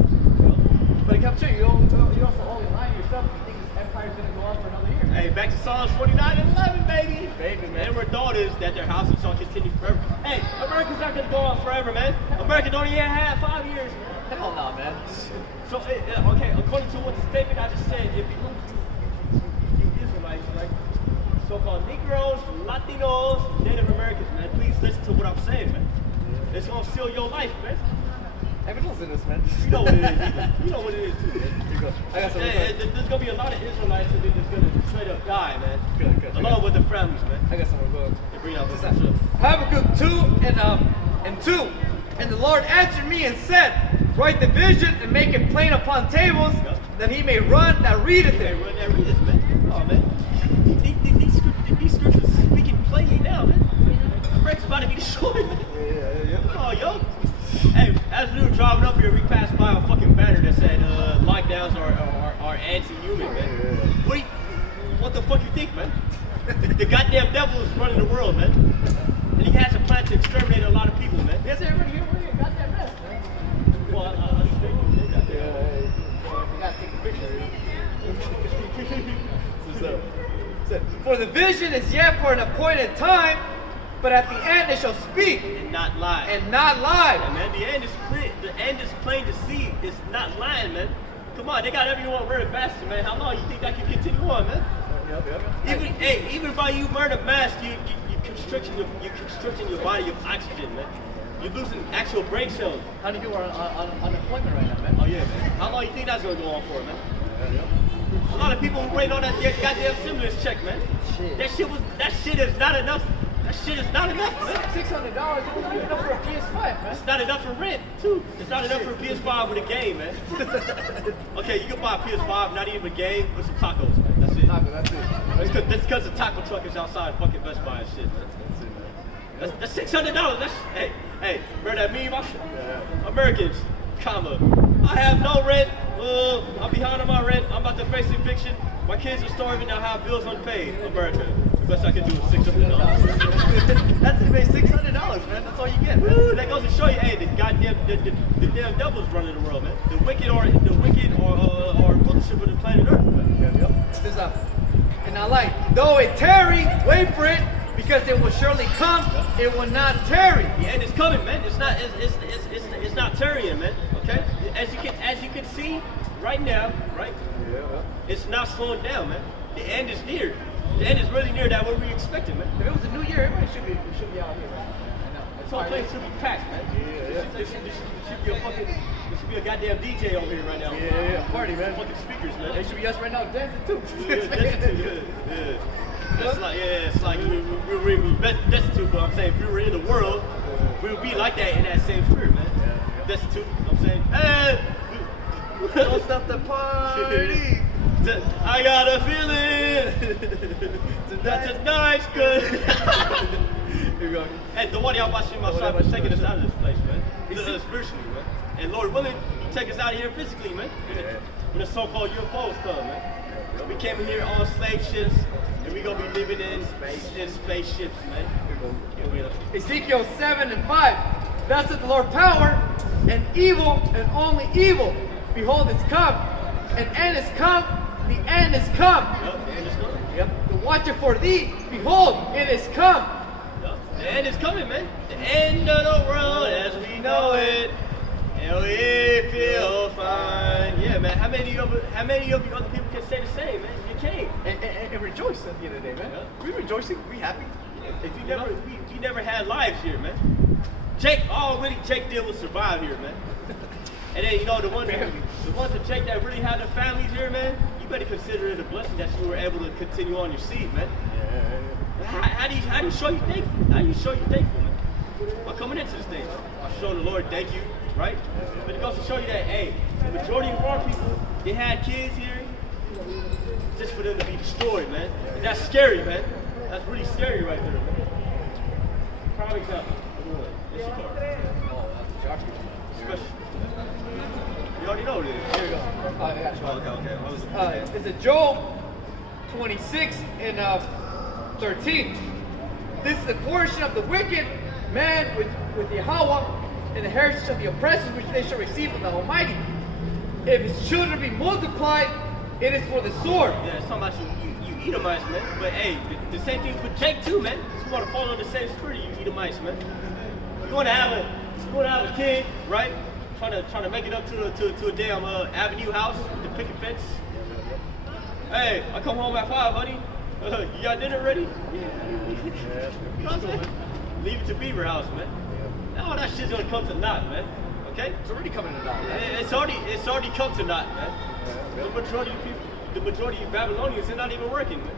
But it comes to you're also only lying yourself. You think this empire's gonna go on for another year. Hey, back to Psalms 49 and 11, baby. Baby, man. And we're daughters that their houses shall continue forever. Hey, America's not gonna go on forever, man. America don't even have 5 years. Hell no, man. So, okay, according to what the statement I just said, it behooves you Israelites, right? So-called Negroes, Latinos, Native Americans, man. Please listen to what I'm saying, man. It's gonna seal your life, man. Everyone's in this, man. You know what it is, either. You know what it is, too, man. Here you go. I got some. There's gonna be a lot of Israelites that are just gonna straight up die, man. Good. Along with their families, man. I got some. They bring out this What's stuff. Habakkuk 2 and 2. And the Lord answered me and said, write the vision and make it plain upon tables, that he may run that readeth Hey, it. run that read this, man. Oh, man. These scriptures speaking plainly now, man. America's about to be destroyed, man. Yeah. Oh, yo. Hey, as we were driving up here, we passed by a fucking banner that said lockdowns are anti-human, man. What the fuck you think, man? The goddamn devil is running the world, man. And he has a plan to exterminate a lot of people, man. Yes, everybody here, where you got that rest, man? Well, I just think you did that. You gotta take a picture. For the vision is yet for an appointed time, but at the end it shall speak And not lie. and not lie. Yeah, man, the end is plain to see. It's not lying, man. Come on, they got everyone wearing masks, man. How long you think that can continue on, man? Even by you wearing a mask, you're constricting your body of oxygen, man. You're losing actual brain cells. How many people are on unemployment right now, man? Oh yeah, man. How long you think that's gonna go on for, man? A lot of people waiting on that goddamn stimulus check, man. Shit. That shit is not enough. That shit is not enough, man. $600 it wasn't even enough for a PS5, man. It's not enough for rent, too. It's not enough for a PS5 with a game, man. Okay, you can buy a PS5, not even a game, with some tacos, man. That's it. That's it. That's because the taco truck is outside fucking Best Buy and shit, man. That's $600. Hey, remember that meme? Americans, comma. I have no rent. I'm behind on my rent. I'm about to face eviction. My kids are starving. I have bills unpaid. America. The best I can do is $600. That's it, man. $600, man. That's all you get, man. Woo, that goes to show you, hey, the goddamn the damn devil's running the world, man. The wicked are rulership of the planet Earth, man. This up. And I like, though it tarry, wait for it, because it will surely come. It will not tarry. The end is coming, man. It's not tarrying, man. Okay. As you can see right now, right? It's not slowing down, man. The end is near. The end is really near that what we expected, man. If it was a new year, everybody should be out here, man. This whole place should be packed, man. There should be a goddamn DJ over here right now. Yeah, party, man. Fucking speakers, man. They should be us right now dancing too. It's like we're destitute, but I'm saying if we were in the world, we would be like that in that same spirit, man. Destitute, I'm saying, hey, Don't stop the party. I got a feeling that tonight's good. Here we go. Hey, the one y'all watching my shop is taking us out of this place, man. Spiritually, man. And Lord willing, take us out of here physically, man. When the so-called UFOs come, man. We came in here on slave ships, and we gonna be living in spaceships, man. Ezekiel 7:5. Thus saith the Lord, power and evil and only evil. Behold, it's come. An end is come. The end is come. Yep, the end is coming. Yep. The watcher for thee. Behold, it is come. Yep, the end is coming, man. The end of the world as we know it. And we feel fine. Yeah, man. How many of you other people can say the same, man? You can't. And rejoice at the end of the day, man. We rejoicing. We happy. We never had lives here, man. Jake did was survive here, man. And then the ones of Jake that really had their families here, man, you better consider it a blessing that you were able to continue on your seed, man. How do you show you thankful? How do you show you thankful, man? By coming into this thing, by showing the Lord thank you, right? But it goes to show you that, hey, the majority of our people, they had kids here just for them to be destroyed, man. And that's scary, man. That's really scary right there, man. Prime example. This your car. Special. You already know what it is. Here we go. I got you. Okay. It's a Job 26 and 13. This is the portion of the wicked man with Yahweh and the heritage of the oppressors which they shall receive from the Almighty. If his children be multiplied, it is for the sword. Yeah, it's talking about you Edomites, man. But hey, the same thing for Jake too, man. You want to follow the same spirit, you Edomites, man. You want to have a kid, right? Trying to make it up to a damn Avenue house with the picket fence. Hey, I come home at 5, honey. You got dinner ready? You know what I'm saying? Leave it to Beaver House, man. All that shit's gonna come to naught, man. Okay? It's already coming to naught. It's already come to naught, man. The majority of Babylonians, they're not even working, man.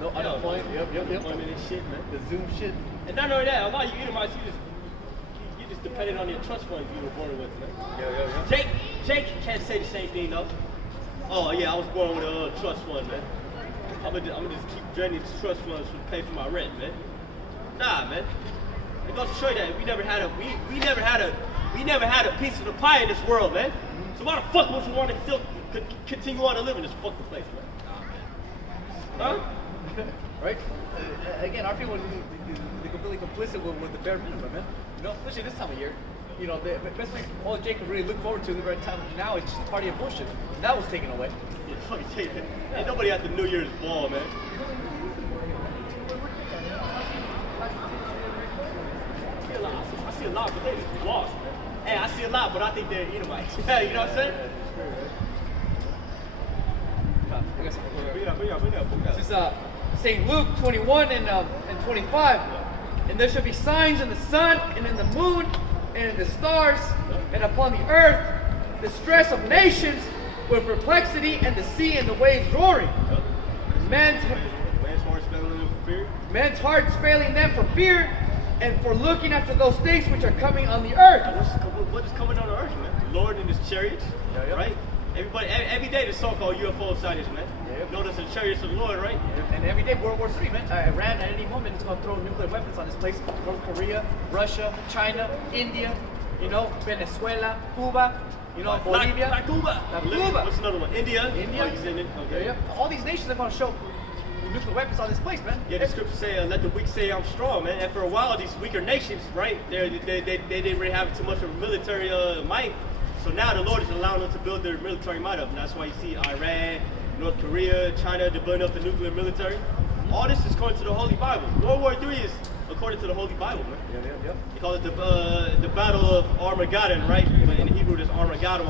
No unemployment. Yep. Unemployment and shit, man. The Zoom shit. And not only that, a lot of you Edomites, you just depended on your trust funds you were born with, man. Yeah. Jake can't say the same thing, though. Oh yeah, I was born with a trust fund, man. I'm gonna just keep draining these trust funds to pay for my rent, man. Nah, man. It goes to show you that we never had a piece of the pie in this world, man. So why the fuck would you want to still continue on to live in this fucking place, man? Huh? Right? Again, our people they're completely complicit with the bare minimum, man. Especially this time of year. The best thing all Jake could really look forward to the right time now is just a party of bullshit. And that was taken away. Yeah, fucking take it. Ain't nobody at the New Year's ball, man. I see a lot, but they just lost, man. Hey, I see a lot, but I think they're Edomites. You know what I'm saying? I got This is St. Luke 21 and 25. And there shall be signs in the sun and in the moon and in the stars and upon the earth, the stress of nations with perplexity and the sea and the waves roaring. Men's hearts failing them for fear and for looking after those things which are coming on the earth. What is coming on the earth, man? The Lord and his chariots, right? Every day the so-called UFO sightings, man. Notice the chariots of the Lord, right? And every day World War III, man. Iran at any moment is going to throw nuclear weapons on this place. North Korea, Russia, China, India, you know, Venezuela, Cuba, you know, Bolivia. Like Cuba. Cuba. What's another one? India. India. Oh, you saying it? Okay. All these nations are going to show nuclear weapons on this place, man. Yeah, the scripture say, let the weak say I'm strong, man. And for a while, these weaker nations, right, they didn't really have too much of a military might. So now the Lord is allowing them to build their military might up. And that's why you see Iran, North Korea, China, they're building up the nuclear military. All this is according to the Holy Bible. World War III is according to the Holy Bible, man. They call it the Battle of Armageddon, right? In Hebrew, there's Armageddon.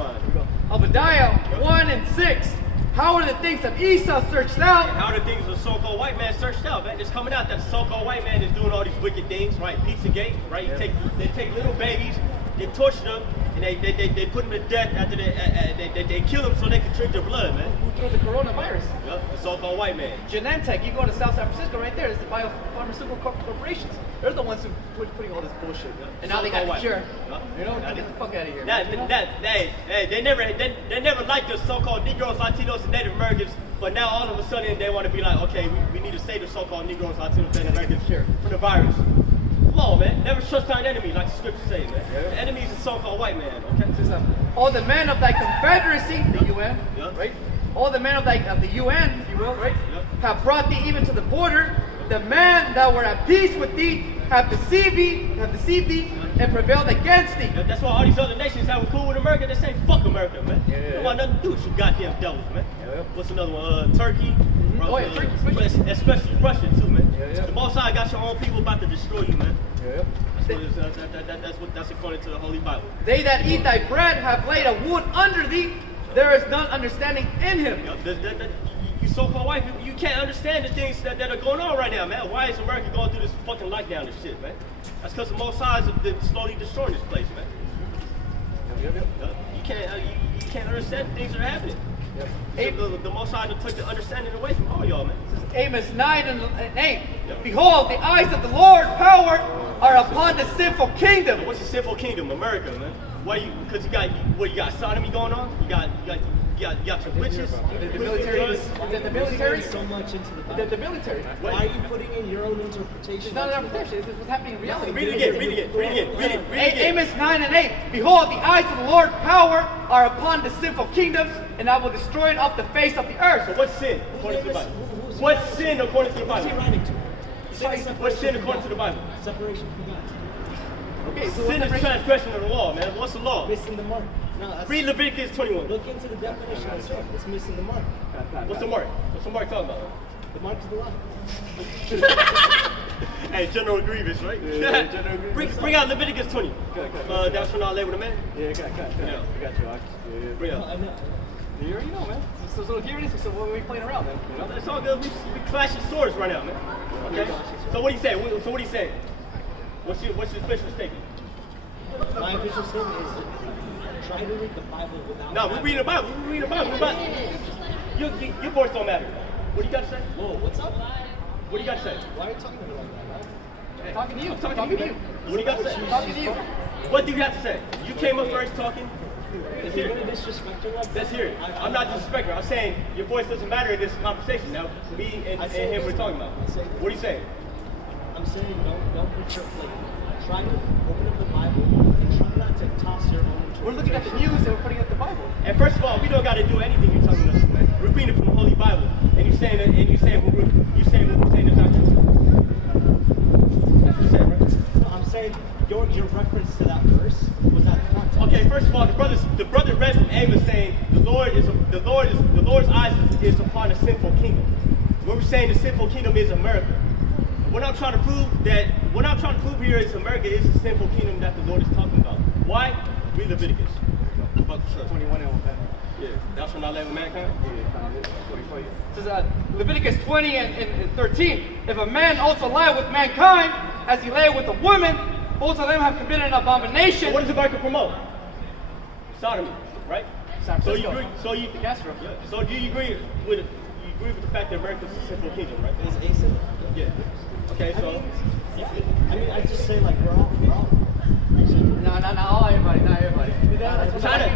Obadiah 1 and 6. How are the things of Esau searched out? And how are the things of the so-called white man searched out, man? It's coming out that the so-called white man is doing all these wicked things, right? Pizzagate, right? They take little babies, they torture them, and they put them to death after they kill them so they can drink their blood, man. Who threw the coronavirus? Yep, the so-called white man. Genentech, you go to South San Francisco right there, it's the biopharmaceutical corporations. They're the ones who putting all this bullshit. And now they got the cure. You know, get the fuck out of here. They never liked the so-called Negroes, Latinos, and Native Americans, but now all of a sudden they want to be like, okay, we need to save the so-called Negroes, Latinos, Native Americans from the virus. Come on, man. Never trust our enemy, like the scripture says, man. The enemy is the so-called white man, okay? All the men of thy confederacy, the UN, right? All the men of the UN, if you will, right? Have brought thee even to the border. The men that were at peace with thee have deceived thee, and prevailed against thee. That's why all these other nations that were cool with America, they say fuck America, man. They don't want nothing to do with you goddamn devils, man. What's another one? Turkey. Turkey, especially Russia too, man. The Most High got your own people about to destroy you, man. That's according to the Holy Bible. They that eat thy bread have laid a wound under thee. There is none understanding in him. You so-called white people, you can't understand the things that are going on right now, man. Why is America going through this fucking lockdown and shit, man? That's because the Most High is slowly destroying this place, man. You can't understand things that are happening. The Most High took the understanding away from all y'all, man. Amos 9 and 8. Behold, the eyes of the Lord power are upon the sinful kingdom. What's the sinful kingdom? America, man. Why? Because you got sodomy going on. You got your witches. The military. So much into the military. Why are you putting in your own interpretation? It's not an interpretation. It's what's happening in reality. Read it again. Amos 9 and 8. Behold, the eyes of the Lord power are upon the sinful kingdoms, and I will destroy it off the face of the earth. So what's sin according to the Bible? What's sin according to the Bible? Who's he writing to? What's sin according to the Bible? Separation from God. Okay, so Sin is transgression of the law, man. What's the law? Missing the mark. No, that's, Read Leviticus 21. look into the definition of sin. It's missing the mark. What's the mark? What's the mark talking about? The mark is the law. Hey, General Grievous, right? Bring out Leviticus 20. Thou shalt not labor the man. Yeah, got you. Bring out. I know. You already know, man. So here it is. So what are we playing around, man? You know? It's all good. We clashing swords right now, man. Okay. So what do you say? So what do you say? What's your official statement? My official statement is try to read the Bible without. No, we're reading the Bible. We're reading the Bible. Your voice don't matter. What do you got to say? Whoa, what's up? What do you got to say? Why are you talking to me like that, man? Talking to you. Talking to you. What do you got to say? Talking to you. What do you have to say? You came up first talking. If you're gonna disrespect her like that, Let's hear it. I'm not disrespecting. I'm saying your voice doesn't matter in this conversation. Now, me and him we're talking about. What are you saying? I'm saying don't put your plate. Try to open up the Bible and try not to toss your own interpretation. We're looking at the news and we're putting up the Bible. And first of all, we don't got to do anything you're telling us to, man. We're reading it from the Holy Bible, and you're saying what we're saying is not true. That's what you're saying, right? No, I'm saying your reference to that verse was out of context. Okay, first of all, the brother read from Amos saying the Lord's eyes is upon a sinful kingdom. What we're saying the sinful kingdom is America. What I'm trying to prove here is America is the sinful kingdom that the Lord is talking about. Why? Read Leviticus. 21 and Yeah. Thou shalt not lay with mankind. It says Leviticus 20 and 13. If a man also lie with mankind, as he lay with a woman, both of them have committed an abomination. So what does America promote? Sodomy, right? San So you Francisco. agree? So you Castro. Yeah. So do you agree with the fact that America is a sinful kingdom, right? It's asymptomatic. Yeah. Okay. So. I mean, I just say like we're all. No, not all everybody, not everybody.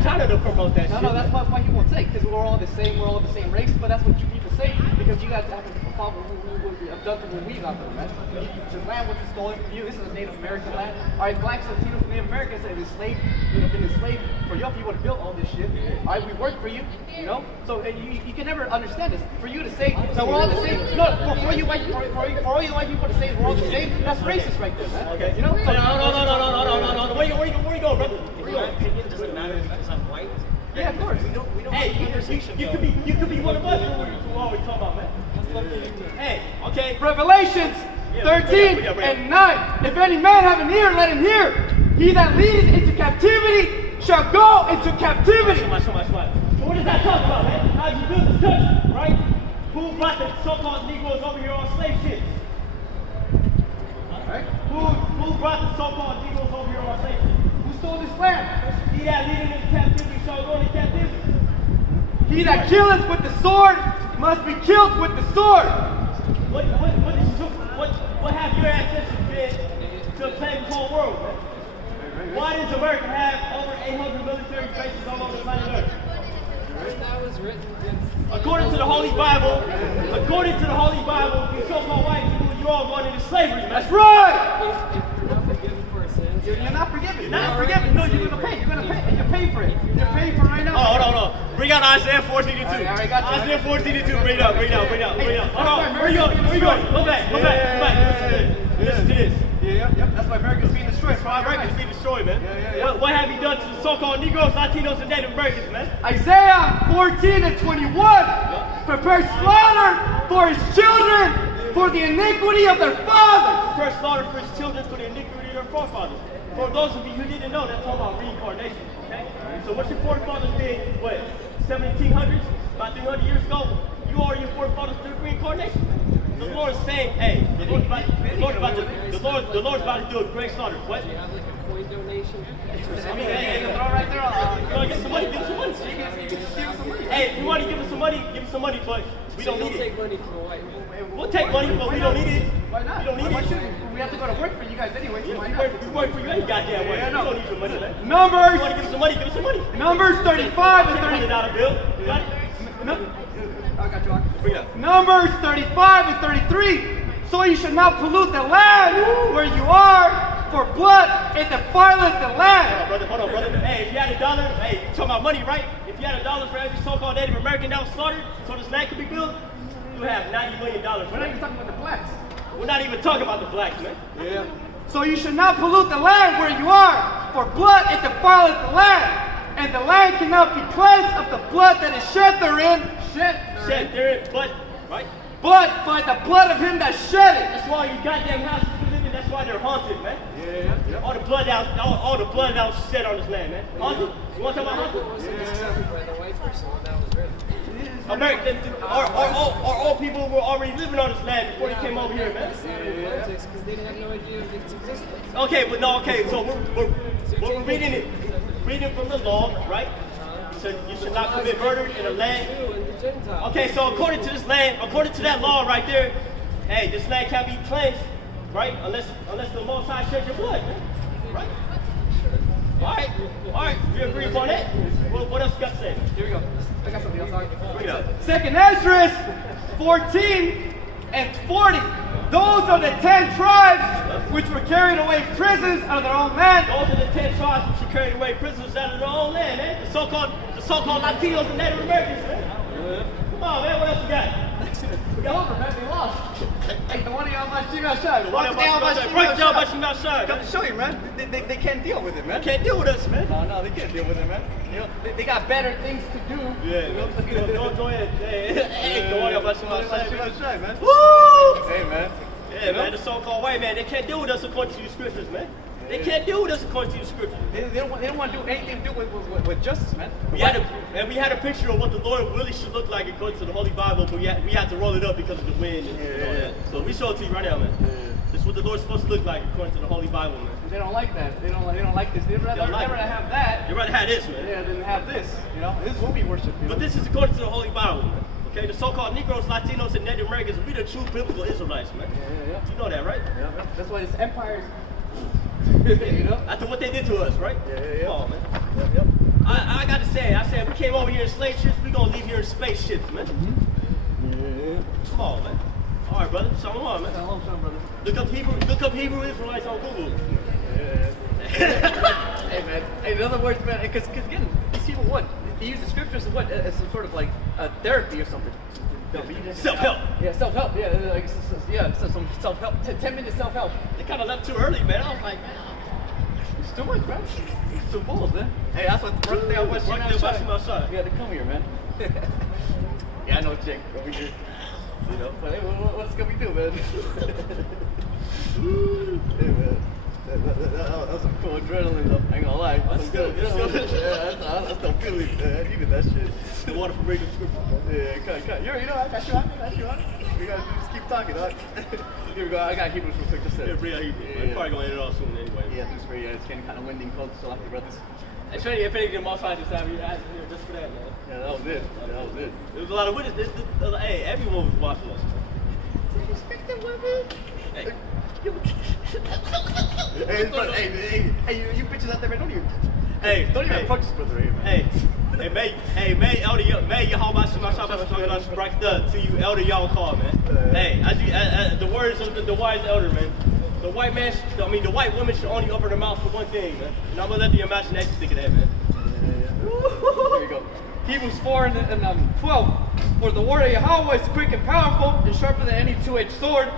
China to promote that shit. No, that's why he won't say, because we're all the same race, but that's what you people say, because you guys have a problem with abducted when we got there, man. The land was stolen from you, this is a Native American land. Alright, blacks, Latinos, Native Americans have been enslaved for your people to build all this shit. Alright, we work for you, you know? So you can never understand this. For you to say that we're all the same, no, for all you white people to say we're all the same, that's racist right there, man. Okay. You know? No. Where you going, brother? Where you My going? opinion doesn't matter because I'm white. Yeah, of course. We don't Hey, have a conversation. you could be one of us. Who always talking about, man? Hey, okay. Revelations 13 and 9. If any man have an ear, let him hear. He that leadeth into captivity shall go into captivity. So much. So what does that talk about, man? How you build this country, right? Who brought the so-called Negroes over here on slave ships? Right? Who brought the so-called Negroes over here on slave ships? Who stole this land? He that leadeth into captivity shall go into captivity. He that killeth with the sword must be killed with the sword. What have your ancestors been to claim the whole world, man? Why does America have over 800 military bases all over the planet Earth? That was written against. According to the Holy Bible, you so-called white people, you all going into slavery, man. That's right. If you're not forgiven for sins, You're not forgiven. You're not forgiven. No, you're gonna pay. You're paying for it. You're paying for it right now. Oh, hold on. Bring out Isaiah 14:2. I got you. Isaiah 14:2. Bring it up. Hold on. Where you going? Go back. Listen to this. Yeah. That's why America's being destroyed. America's being destroyed, man. Yeah. What have you done to the so-called Negroes, Latinos, and Native Americans, man? Isaiah 14 and 21. Prepare slaughter for his children for the iniquity of their fathers. Prepare slaughter for his children for the iniquity of their forefathers. For those of you who didn't know, that's talking about reincarnation. Okay? So what your forefathers did, 1700s, about 300 years ago, you are your forefathers through reincarnation. The Lord is saying, hey, the Lord's about to do a great slaughter. What? do you have like a coin donation? I mean, hey, throw it right there. You want to get some money? Give us some money. Hey, if you want to give us some money, but we So don't you'll need take it. money from the white man. We'll take money, but we don't need it. Why not? We don't need Why it. should we? We have to go to work for you guys anyway. So why We not? work for you any goddamn way. Yeah, I We know. don't need your money, man. You Numbers. want to give us some money? Give us some money. Numbers 35 and $100 30. bill. You got it? No, I got you. Bring it up. Numbers 35 and 33. So you should not pollute the land where you are, for blood it defileth the land. Hold on, brother. Hey, if you had $1, hey, you talking about money, right? If you had $1 for every so-called Native American that was slaughtered, so this land could be built, you have $90 million. We're not even talking about the blacks. We're not even talking about the blacks, man. Yeah. So you should not pollute the land where you are, for blood it defileth the land, and the land cannot be cleansed of the blood that is shed therein. Shed therein, but, right? But by the blood of him that shed it. That's why you goddamn houses we live in, that's why they're haunted, man. Yeah. All the blood that was shed on this land, man. Haunted? You want to talk about It haunted? wasn't discovered by the white person when that was written. America, all people were already living on this land before they came over here, man. It's not in context because they didn't have no idea of its existence. Okay, so we're reading it. Reading from the law, right? So you should not commit murder in a land. Jew and the Gentile. Okay, so according to this land, according to that law right there, hey, this land can't be cleansed, right? Unless the Most High shed your blood, man. Right? All right, we agree upon that. What else you got to say? Here we go. I got something else. Bring it up. Second Esdras 14 and 40. Those are the 10 tribes which were carried away prisoners out of their own land. Those are the 10 tribes which were carried away prisoners out of their own land, man. The so-called Latinos and Native Americans, man. Come on, man. What else you got? We got over, man. They lost. Hey, the one of y'all my female side. Break it down by Shemale Shai. Come show you, man. They can't deal with it, man. Can't deal with us, man. No, they can't deal with it, man. You know, they got better things to do. Yeah. Go ahead. Hey, don't worry about Shemale Shai, man. man. Woo! Hey, man. Yeah, man, the so-called white man, they can't deal with us according to the scriptures, man. They can't deal with us according to the scripture. They don't want to do anything to do with justice, man. We had a picture of what the Lord really should look like according to the Holy Bible, but we had to roll it up because of the wind and all that. So we show it to you right now, man. This is what the Lord's supposed to look like according to the Holy Bible, man. They don't like that. They don't like this. They'd rather have that. You'd rather have this, man. Yeah, than have this. You know, this is what we worship. But this is according to the Holy Bible, man. Okay, the so-called Negroes, Latinos, and Native Americans, we the true biblical Israelites, man. Yeah. You know that, right? Yeah, that's why this empire is, you know? After what they did to us, right? Yeah. Come on, man. Yep. I got to say, we came over here in slave ships, we gonna leave here in spaceships, man. Come on, man. All right, brother. Shalom, man. Shalom, brother. Look up Hebrew Israelites on Google. Hey, man. Hey, in other words, man, because again, these people they use the scriptures as some sort of like therapy or something. Self-help. Yeah, self-help. Yeah, some self-help. 10-minute self-help. They kind of left too early, man. I was like, man. It's too much, man. It's too bold, man. Hey, that's what the day I was outside. You had to come here, man. Yeah, I know, Jake. Over here. You know, but hey, what's gonna we do, man? Hey, man. That was some cool adrenaline, though. I ain't gonna lie. That's good. I still feel it, man. I needed that shit. The water from reading scripture. Yeah, cut. You know, I got you on. We gotta just keep talking, dog. Here we go. I got Hebrews real quick. Just Yeah, real Hebrew. Yeah. Probably gonna end it all soon anyway. Yeah, it's getting kind of windy and cold, so like the brothers. If anything, the most I just have you here just for that, man. Yeah, that was it. There was a lot of witnesses. Hey, everyone was watching us. Hey, you bitches out there, man, don't even approach this brother here, man. May Elder Yahweh to you, Elder y'all call, man. The words of the wise elder, man. The white woman should only open her mouth for one thing, man. And I'm gonna let the imagination think of that, man. Here we go. Hebrews 4 and 12. For the word of Yahweh is quick and powerful and sharper than any two-edged sword,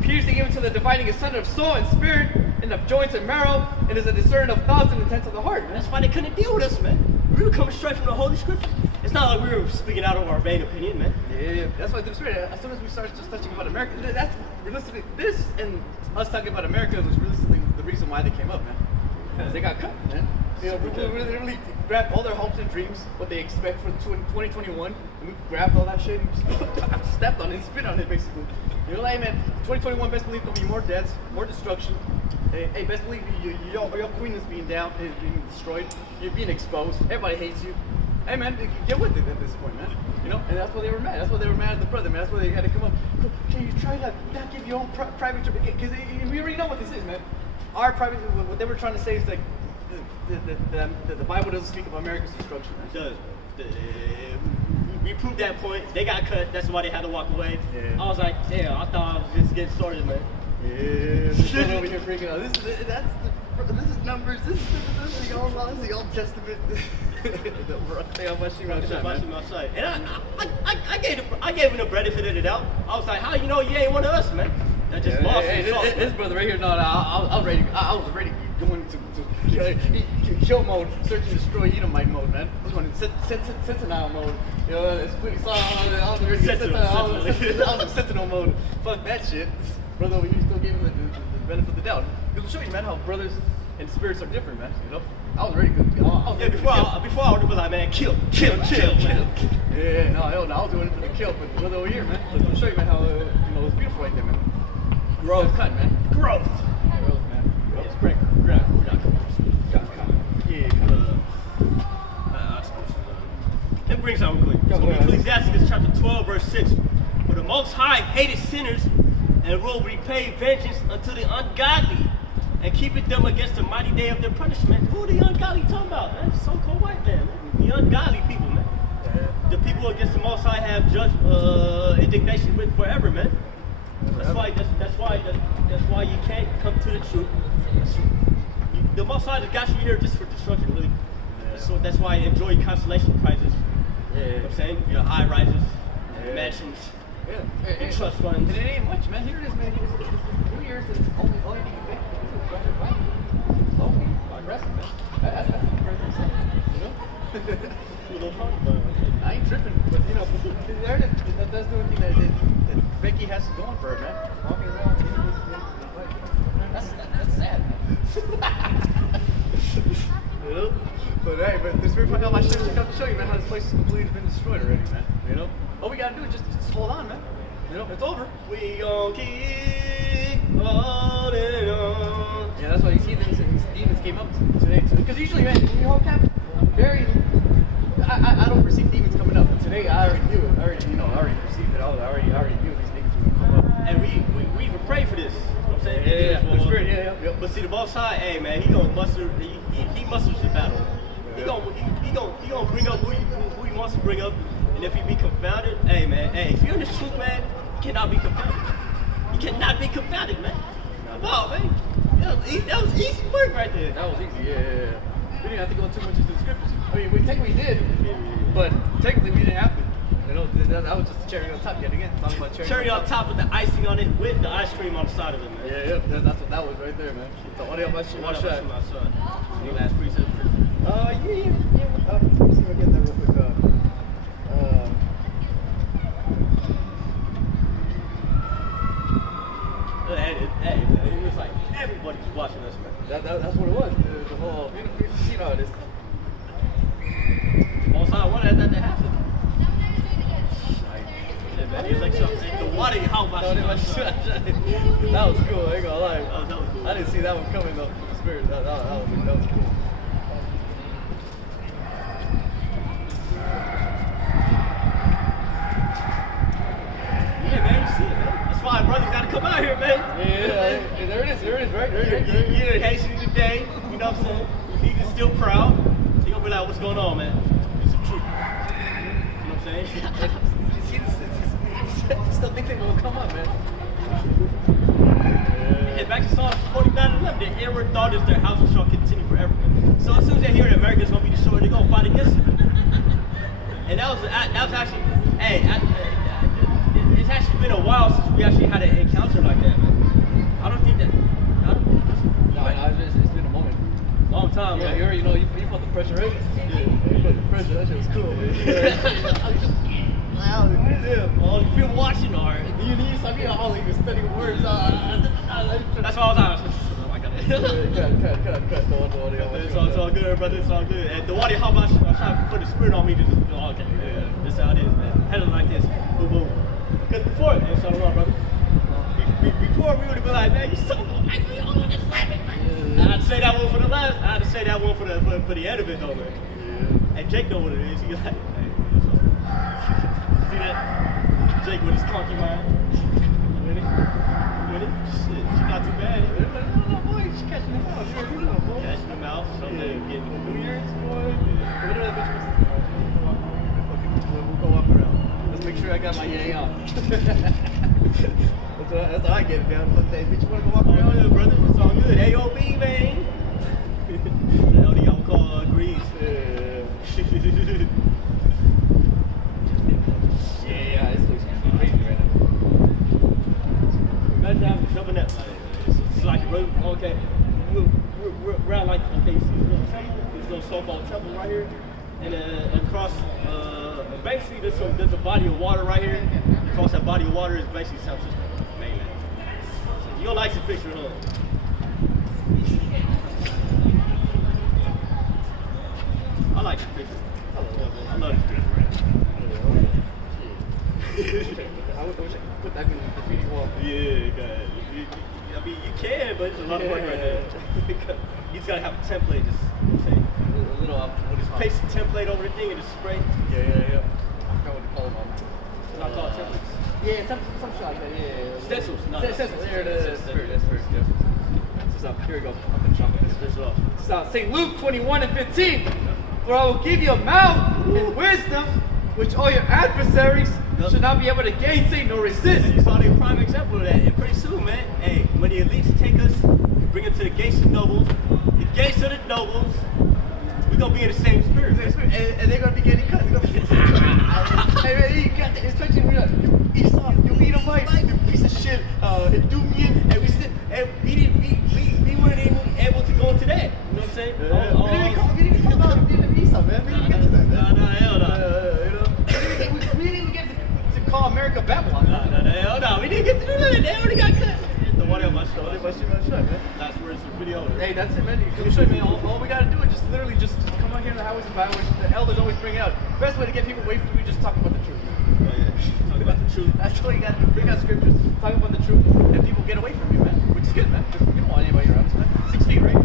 piercing even to the dividing asunder of soul and spirit, and of joints and marrow, and is a discerner of thoughts and intents of the heart. That's why they couldn't deal with us, man. We were coming straight from the Holy Scriptures. It's not like we were speaking out of our vain opinion, man. Yeah, that's why as soon as we started just touching about America, that's realistically this and us talking about America was realistically the reason why they came up, man. Because they got cut, man. You know, we really grabbed all their hopes and dreams, what they expect for 2021, and we grabbed all that shit and stepped on it and spit on it, basically. You know, like, man, 2021, best believe there'll be more deaths, more destruction. Hey, best believe your queen is being down, is being destroyed. You're being exposed. Everybody hates you. Hey, man, get with it at this point, man. You know, and that's why they were mad. That's why they were mad at the brother, man. That's why they had to come up. Can you try to not give your own private? Because we already know what this is, man. Our private, what they were trying to say is like the Bible doesn't speak of America's destruction, man. It does. We proved that point. They got cut. That's why they had to walk away. Yeah. I was like, damn, I thought I was just getting started, man. Yeah, this one over here freaking out. This is Numbers. This is the Old Testament. And I gave him the benefit of the doubt. I was like, how you know you ain't one of us, man? That just lost me. This brother right here, no, I was ready going to kill mode, search and destroy Edomite mode, man. I was going to Sentinel mode. You know, it's pretty solid. I was Sentinel mode. Fuck that shit. Brother over here still gave him the benefit of the doubt. It'll show you, man, how brothers and spirits are different, man. You know, I was ready to go. Before I would be like, man, kill. Yeah, no, I was doing it for the kill, but brother over here, man. I'll show you, man, how it's beautiful right there, man. Growth. Cut, man. Growth. Growth, man. It's great. Let me bring something quick. So Ecclesiastes chapter 12, verse 6. For the Most High hated sinners and will repay vengeance unto the ungodly and keepeth them against the mighty day of their punishment. Who are the ungodly talking about? Man, so-called white man. The ungodly people, man. The people against the Most High have judged indignation with forever, man. That's why you can't come to the truth. The Most High just got you here just for destruction, really. So that's why I enjoy constellation prizes. You know what I'm saying? Your high rises, mansions, trust funds. And it ain't much, man. Here it is, man. 2 years and only thing you make is aggressive, man. That's the aggressive, you know? I ain't tripping, but you know, there it is. That's the one thing that Becky has going for her, man. Walking around, that's sad, man. Spirit fucking out my shit. Check out to show you, man, how this place has completely been destroyed already, man. You know? All we gotta do is just hold on, man. You know, it's over. We gon' keep holding on. Yeah, that's why these heathens and these demons came up today. Because usually, man, when you hold camp, I don't perceive demons coming up. But today, I already knew it. I already perceived it. I already knew these demons were gonna come up. And we even pray for this. You know what I'm saying? Yeah. The Spirit, yeah. But see, the Most High, hey man, he gonna muster. He musters the battle. He gonna bring up who he wants to bring up. And if he be confounded, hey man, if you're in the truth, man, you cannot be confounded. You cannot be confounded, man. Come on, man. That was easy work right there. That was easy, yeah. We didn't have to go too much into the scriptures. I mean, we technically did, but technically we didn't have to. You know, that was just the cherry on top yet again. Talking about Cherry on top with the icing on it, with the ice cream on the side of it, man. Yeah, that's what that was right there, man. So what else my What shot? about my son? Any last precepts? Let me see if I get that real quick. Hey, it was like everybody's watching us, man. That's what it was. The whole, you know how it is. Most High wanted that to happen. Yeah, man, he was like something. The water, how much? That was cool. I ain't gonna lie. That was cool. I didn't see that one coming though. The Spirit. That was cool. Yeah, man, you see it, man. That's why brothers gotta come out here, man. Yeah, there it is, right? There it is. You're in Haitian today, you know what I'm saying? He's still proud. He gonna be like, what's going on, man? It's the truth. You know what I'm saying? He still think they will come up, man. And back to Psalm 49:11, the inward thought is their houses shall continue forever. So as soon as they hear that America's gonna be destroyed, they're gonna fight against it. And that was actually, it's actually been a while since we actually had an encounter like that, man. I don't think that. It's been a moment. Long time, Yeah, man. you already know you felt the pressure, right? Yeah. You felt the pressure. That shit was cool. All the people watching are. You saw me all even studying words. That's why I was like, oh my god. Cut. It's all good, brother. It's all good. And the water, how much I'm trying to put the spirit on me to just, okay, yeah, this is how it is, man. Handle it like this. Boom, boom. Because before, and so wrong, brother. Before we would have been like, man, you so like we all on this slapping, man. I had to say that one for the last. I had to say that one for the end of it, though, man. Yeah. And Jake know what it is. He's like, hey, see that? Jake with his clunky mind. With it? Shit, she not too bad. No, boy, she's catching him out. Catching him out. Someday getting New Year's, boy. What did that bitch we'll go up around. Let's make sure I got my yang on. That's how I get it down. Fuck that bitch, you wanna go walk Oh, around? yeah, brother. It's all good. AOB, man. That's what y'all call Grease. Yeah, this looks crazy right now. Imagine having to jump in that. It's like, okay, we're around like, okay, you see this little temple, this little so-called temple right here, and across, basically there's a body of water right here. Across that body of water is basically San Francisco, mainland. So you gonna like this picture, huh? I like this picture. I love this picture. I wish I could put that in the graffiti wall. Yeah, God. I mean, you can, but it's a lot of work right there. You just gotta have a template, just say, A little just paste the template over the thing and just spray. Yeah. I forgot what they call them. It's not called templates. Yeah, some shit like that. Yeah. Stencils. No, Stencils. There it is. That's spirit. Yeah. This is up. Here we go. Up in chocolate. This up. So St. Luke 21:15. For I will give you a mouth and wisdom, which all your adversaries should not be able to gainsay nor resist. And you saw the prime example of that. And pretty soon, man, hey, when the elites take us, bring us to the gates of nobles, the gates of the nobles, we're gonna be in the same spirit. And they're gonna be getting cut. They're gonna be getting cut. Hey man, you got that. Especially when you're Esau, you Edomite, you piece of shit, Edomian, And we weren't even able to go into that. You know what I'm saying? we didn't even come out of being Esau, man. We didn't get to that, man. No, hell no. You know, we didn't even get to call America Babylon. No, hell no. We didn't get to do that. They already got cut. The water on my shoulder. you, man. Should, man. Last words of the video. Hey, that's it, man. You should, man. All we gotta do is just literally just come out here in the highways and byways. The elders always bring it out. Best way to get people away from you, just talk about the truth. Oh, yeah. Talk about the truth. That's what you gotta do. Bring out scriptures, talk about the truth, and people get away from you, man. Which is good, man. Because you don't want anybody around us, man. 6 feet, right?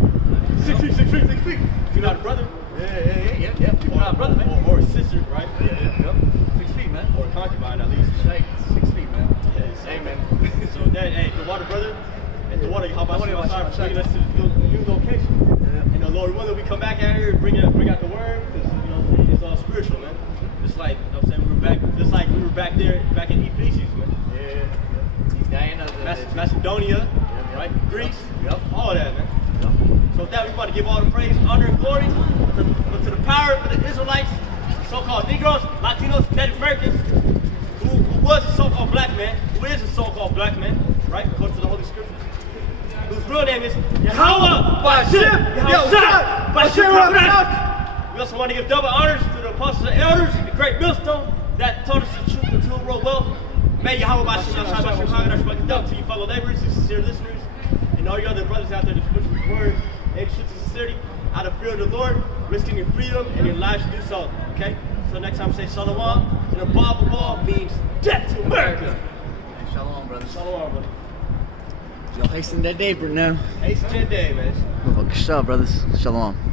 6 feet, 6 feet, 6 feet. If you're not a brother, Yeah. People not a brother, man. or a sister, right? Yep. 6 feet, man. Or a concubine, at least. Right. 6 feet, man. Yeah, so- Hey, man. So then, hey, the water brother, and the water, how about you start Shabbat bringing us to the new location? You know, Lord willing, we come back out here and bring out the word, because, you know, it's all spiritual, man. Just like, you know what I'm saying, just like we were back there, back in Ephesians, man. Yeah. These Diana, Macedonia, right? Greece, Yep. all that, man. So with that, we want to give all the praise, honor, and glory to the power of the Israelites, so-called Negroes, Latinos, Native Americans, who was a so-called black man, who is a so-called black man, right? According to the Holy Scriptures. Whose real name is Yahweh Bashim Yahushua Bashim. We also want to give double honors to the apostles and elders, the great millstone that told us the truth until the world well. May Yahweh Bashim Yahushua Bashim to you fellow neighbors, you sincere listeners, and all your other brothers out there that push His word and truth and sincerity out of fear of the Lord, risking your freedom and your lives to do so. Okay? So next time say Shalom, and above all means death to America. Hey, shalom, brother. Shalom, brother. Y'all hasten that day, bro, now. Hasten that day, man. Shalom, brothers. Shalom.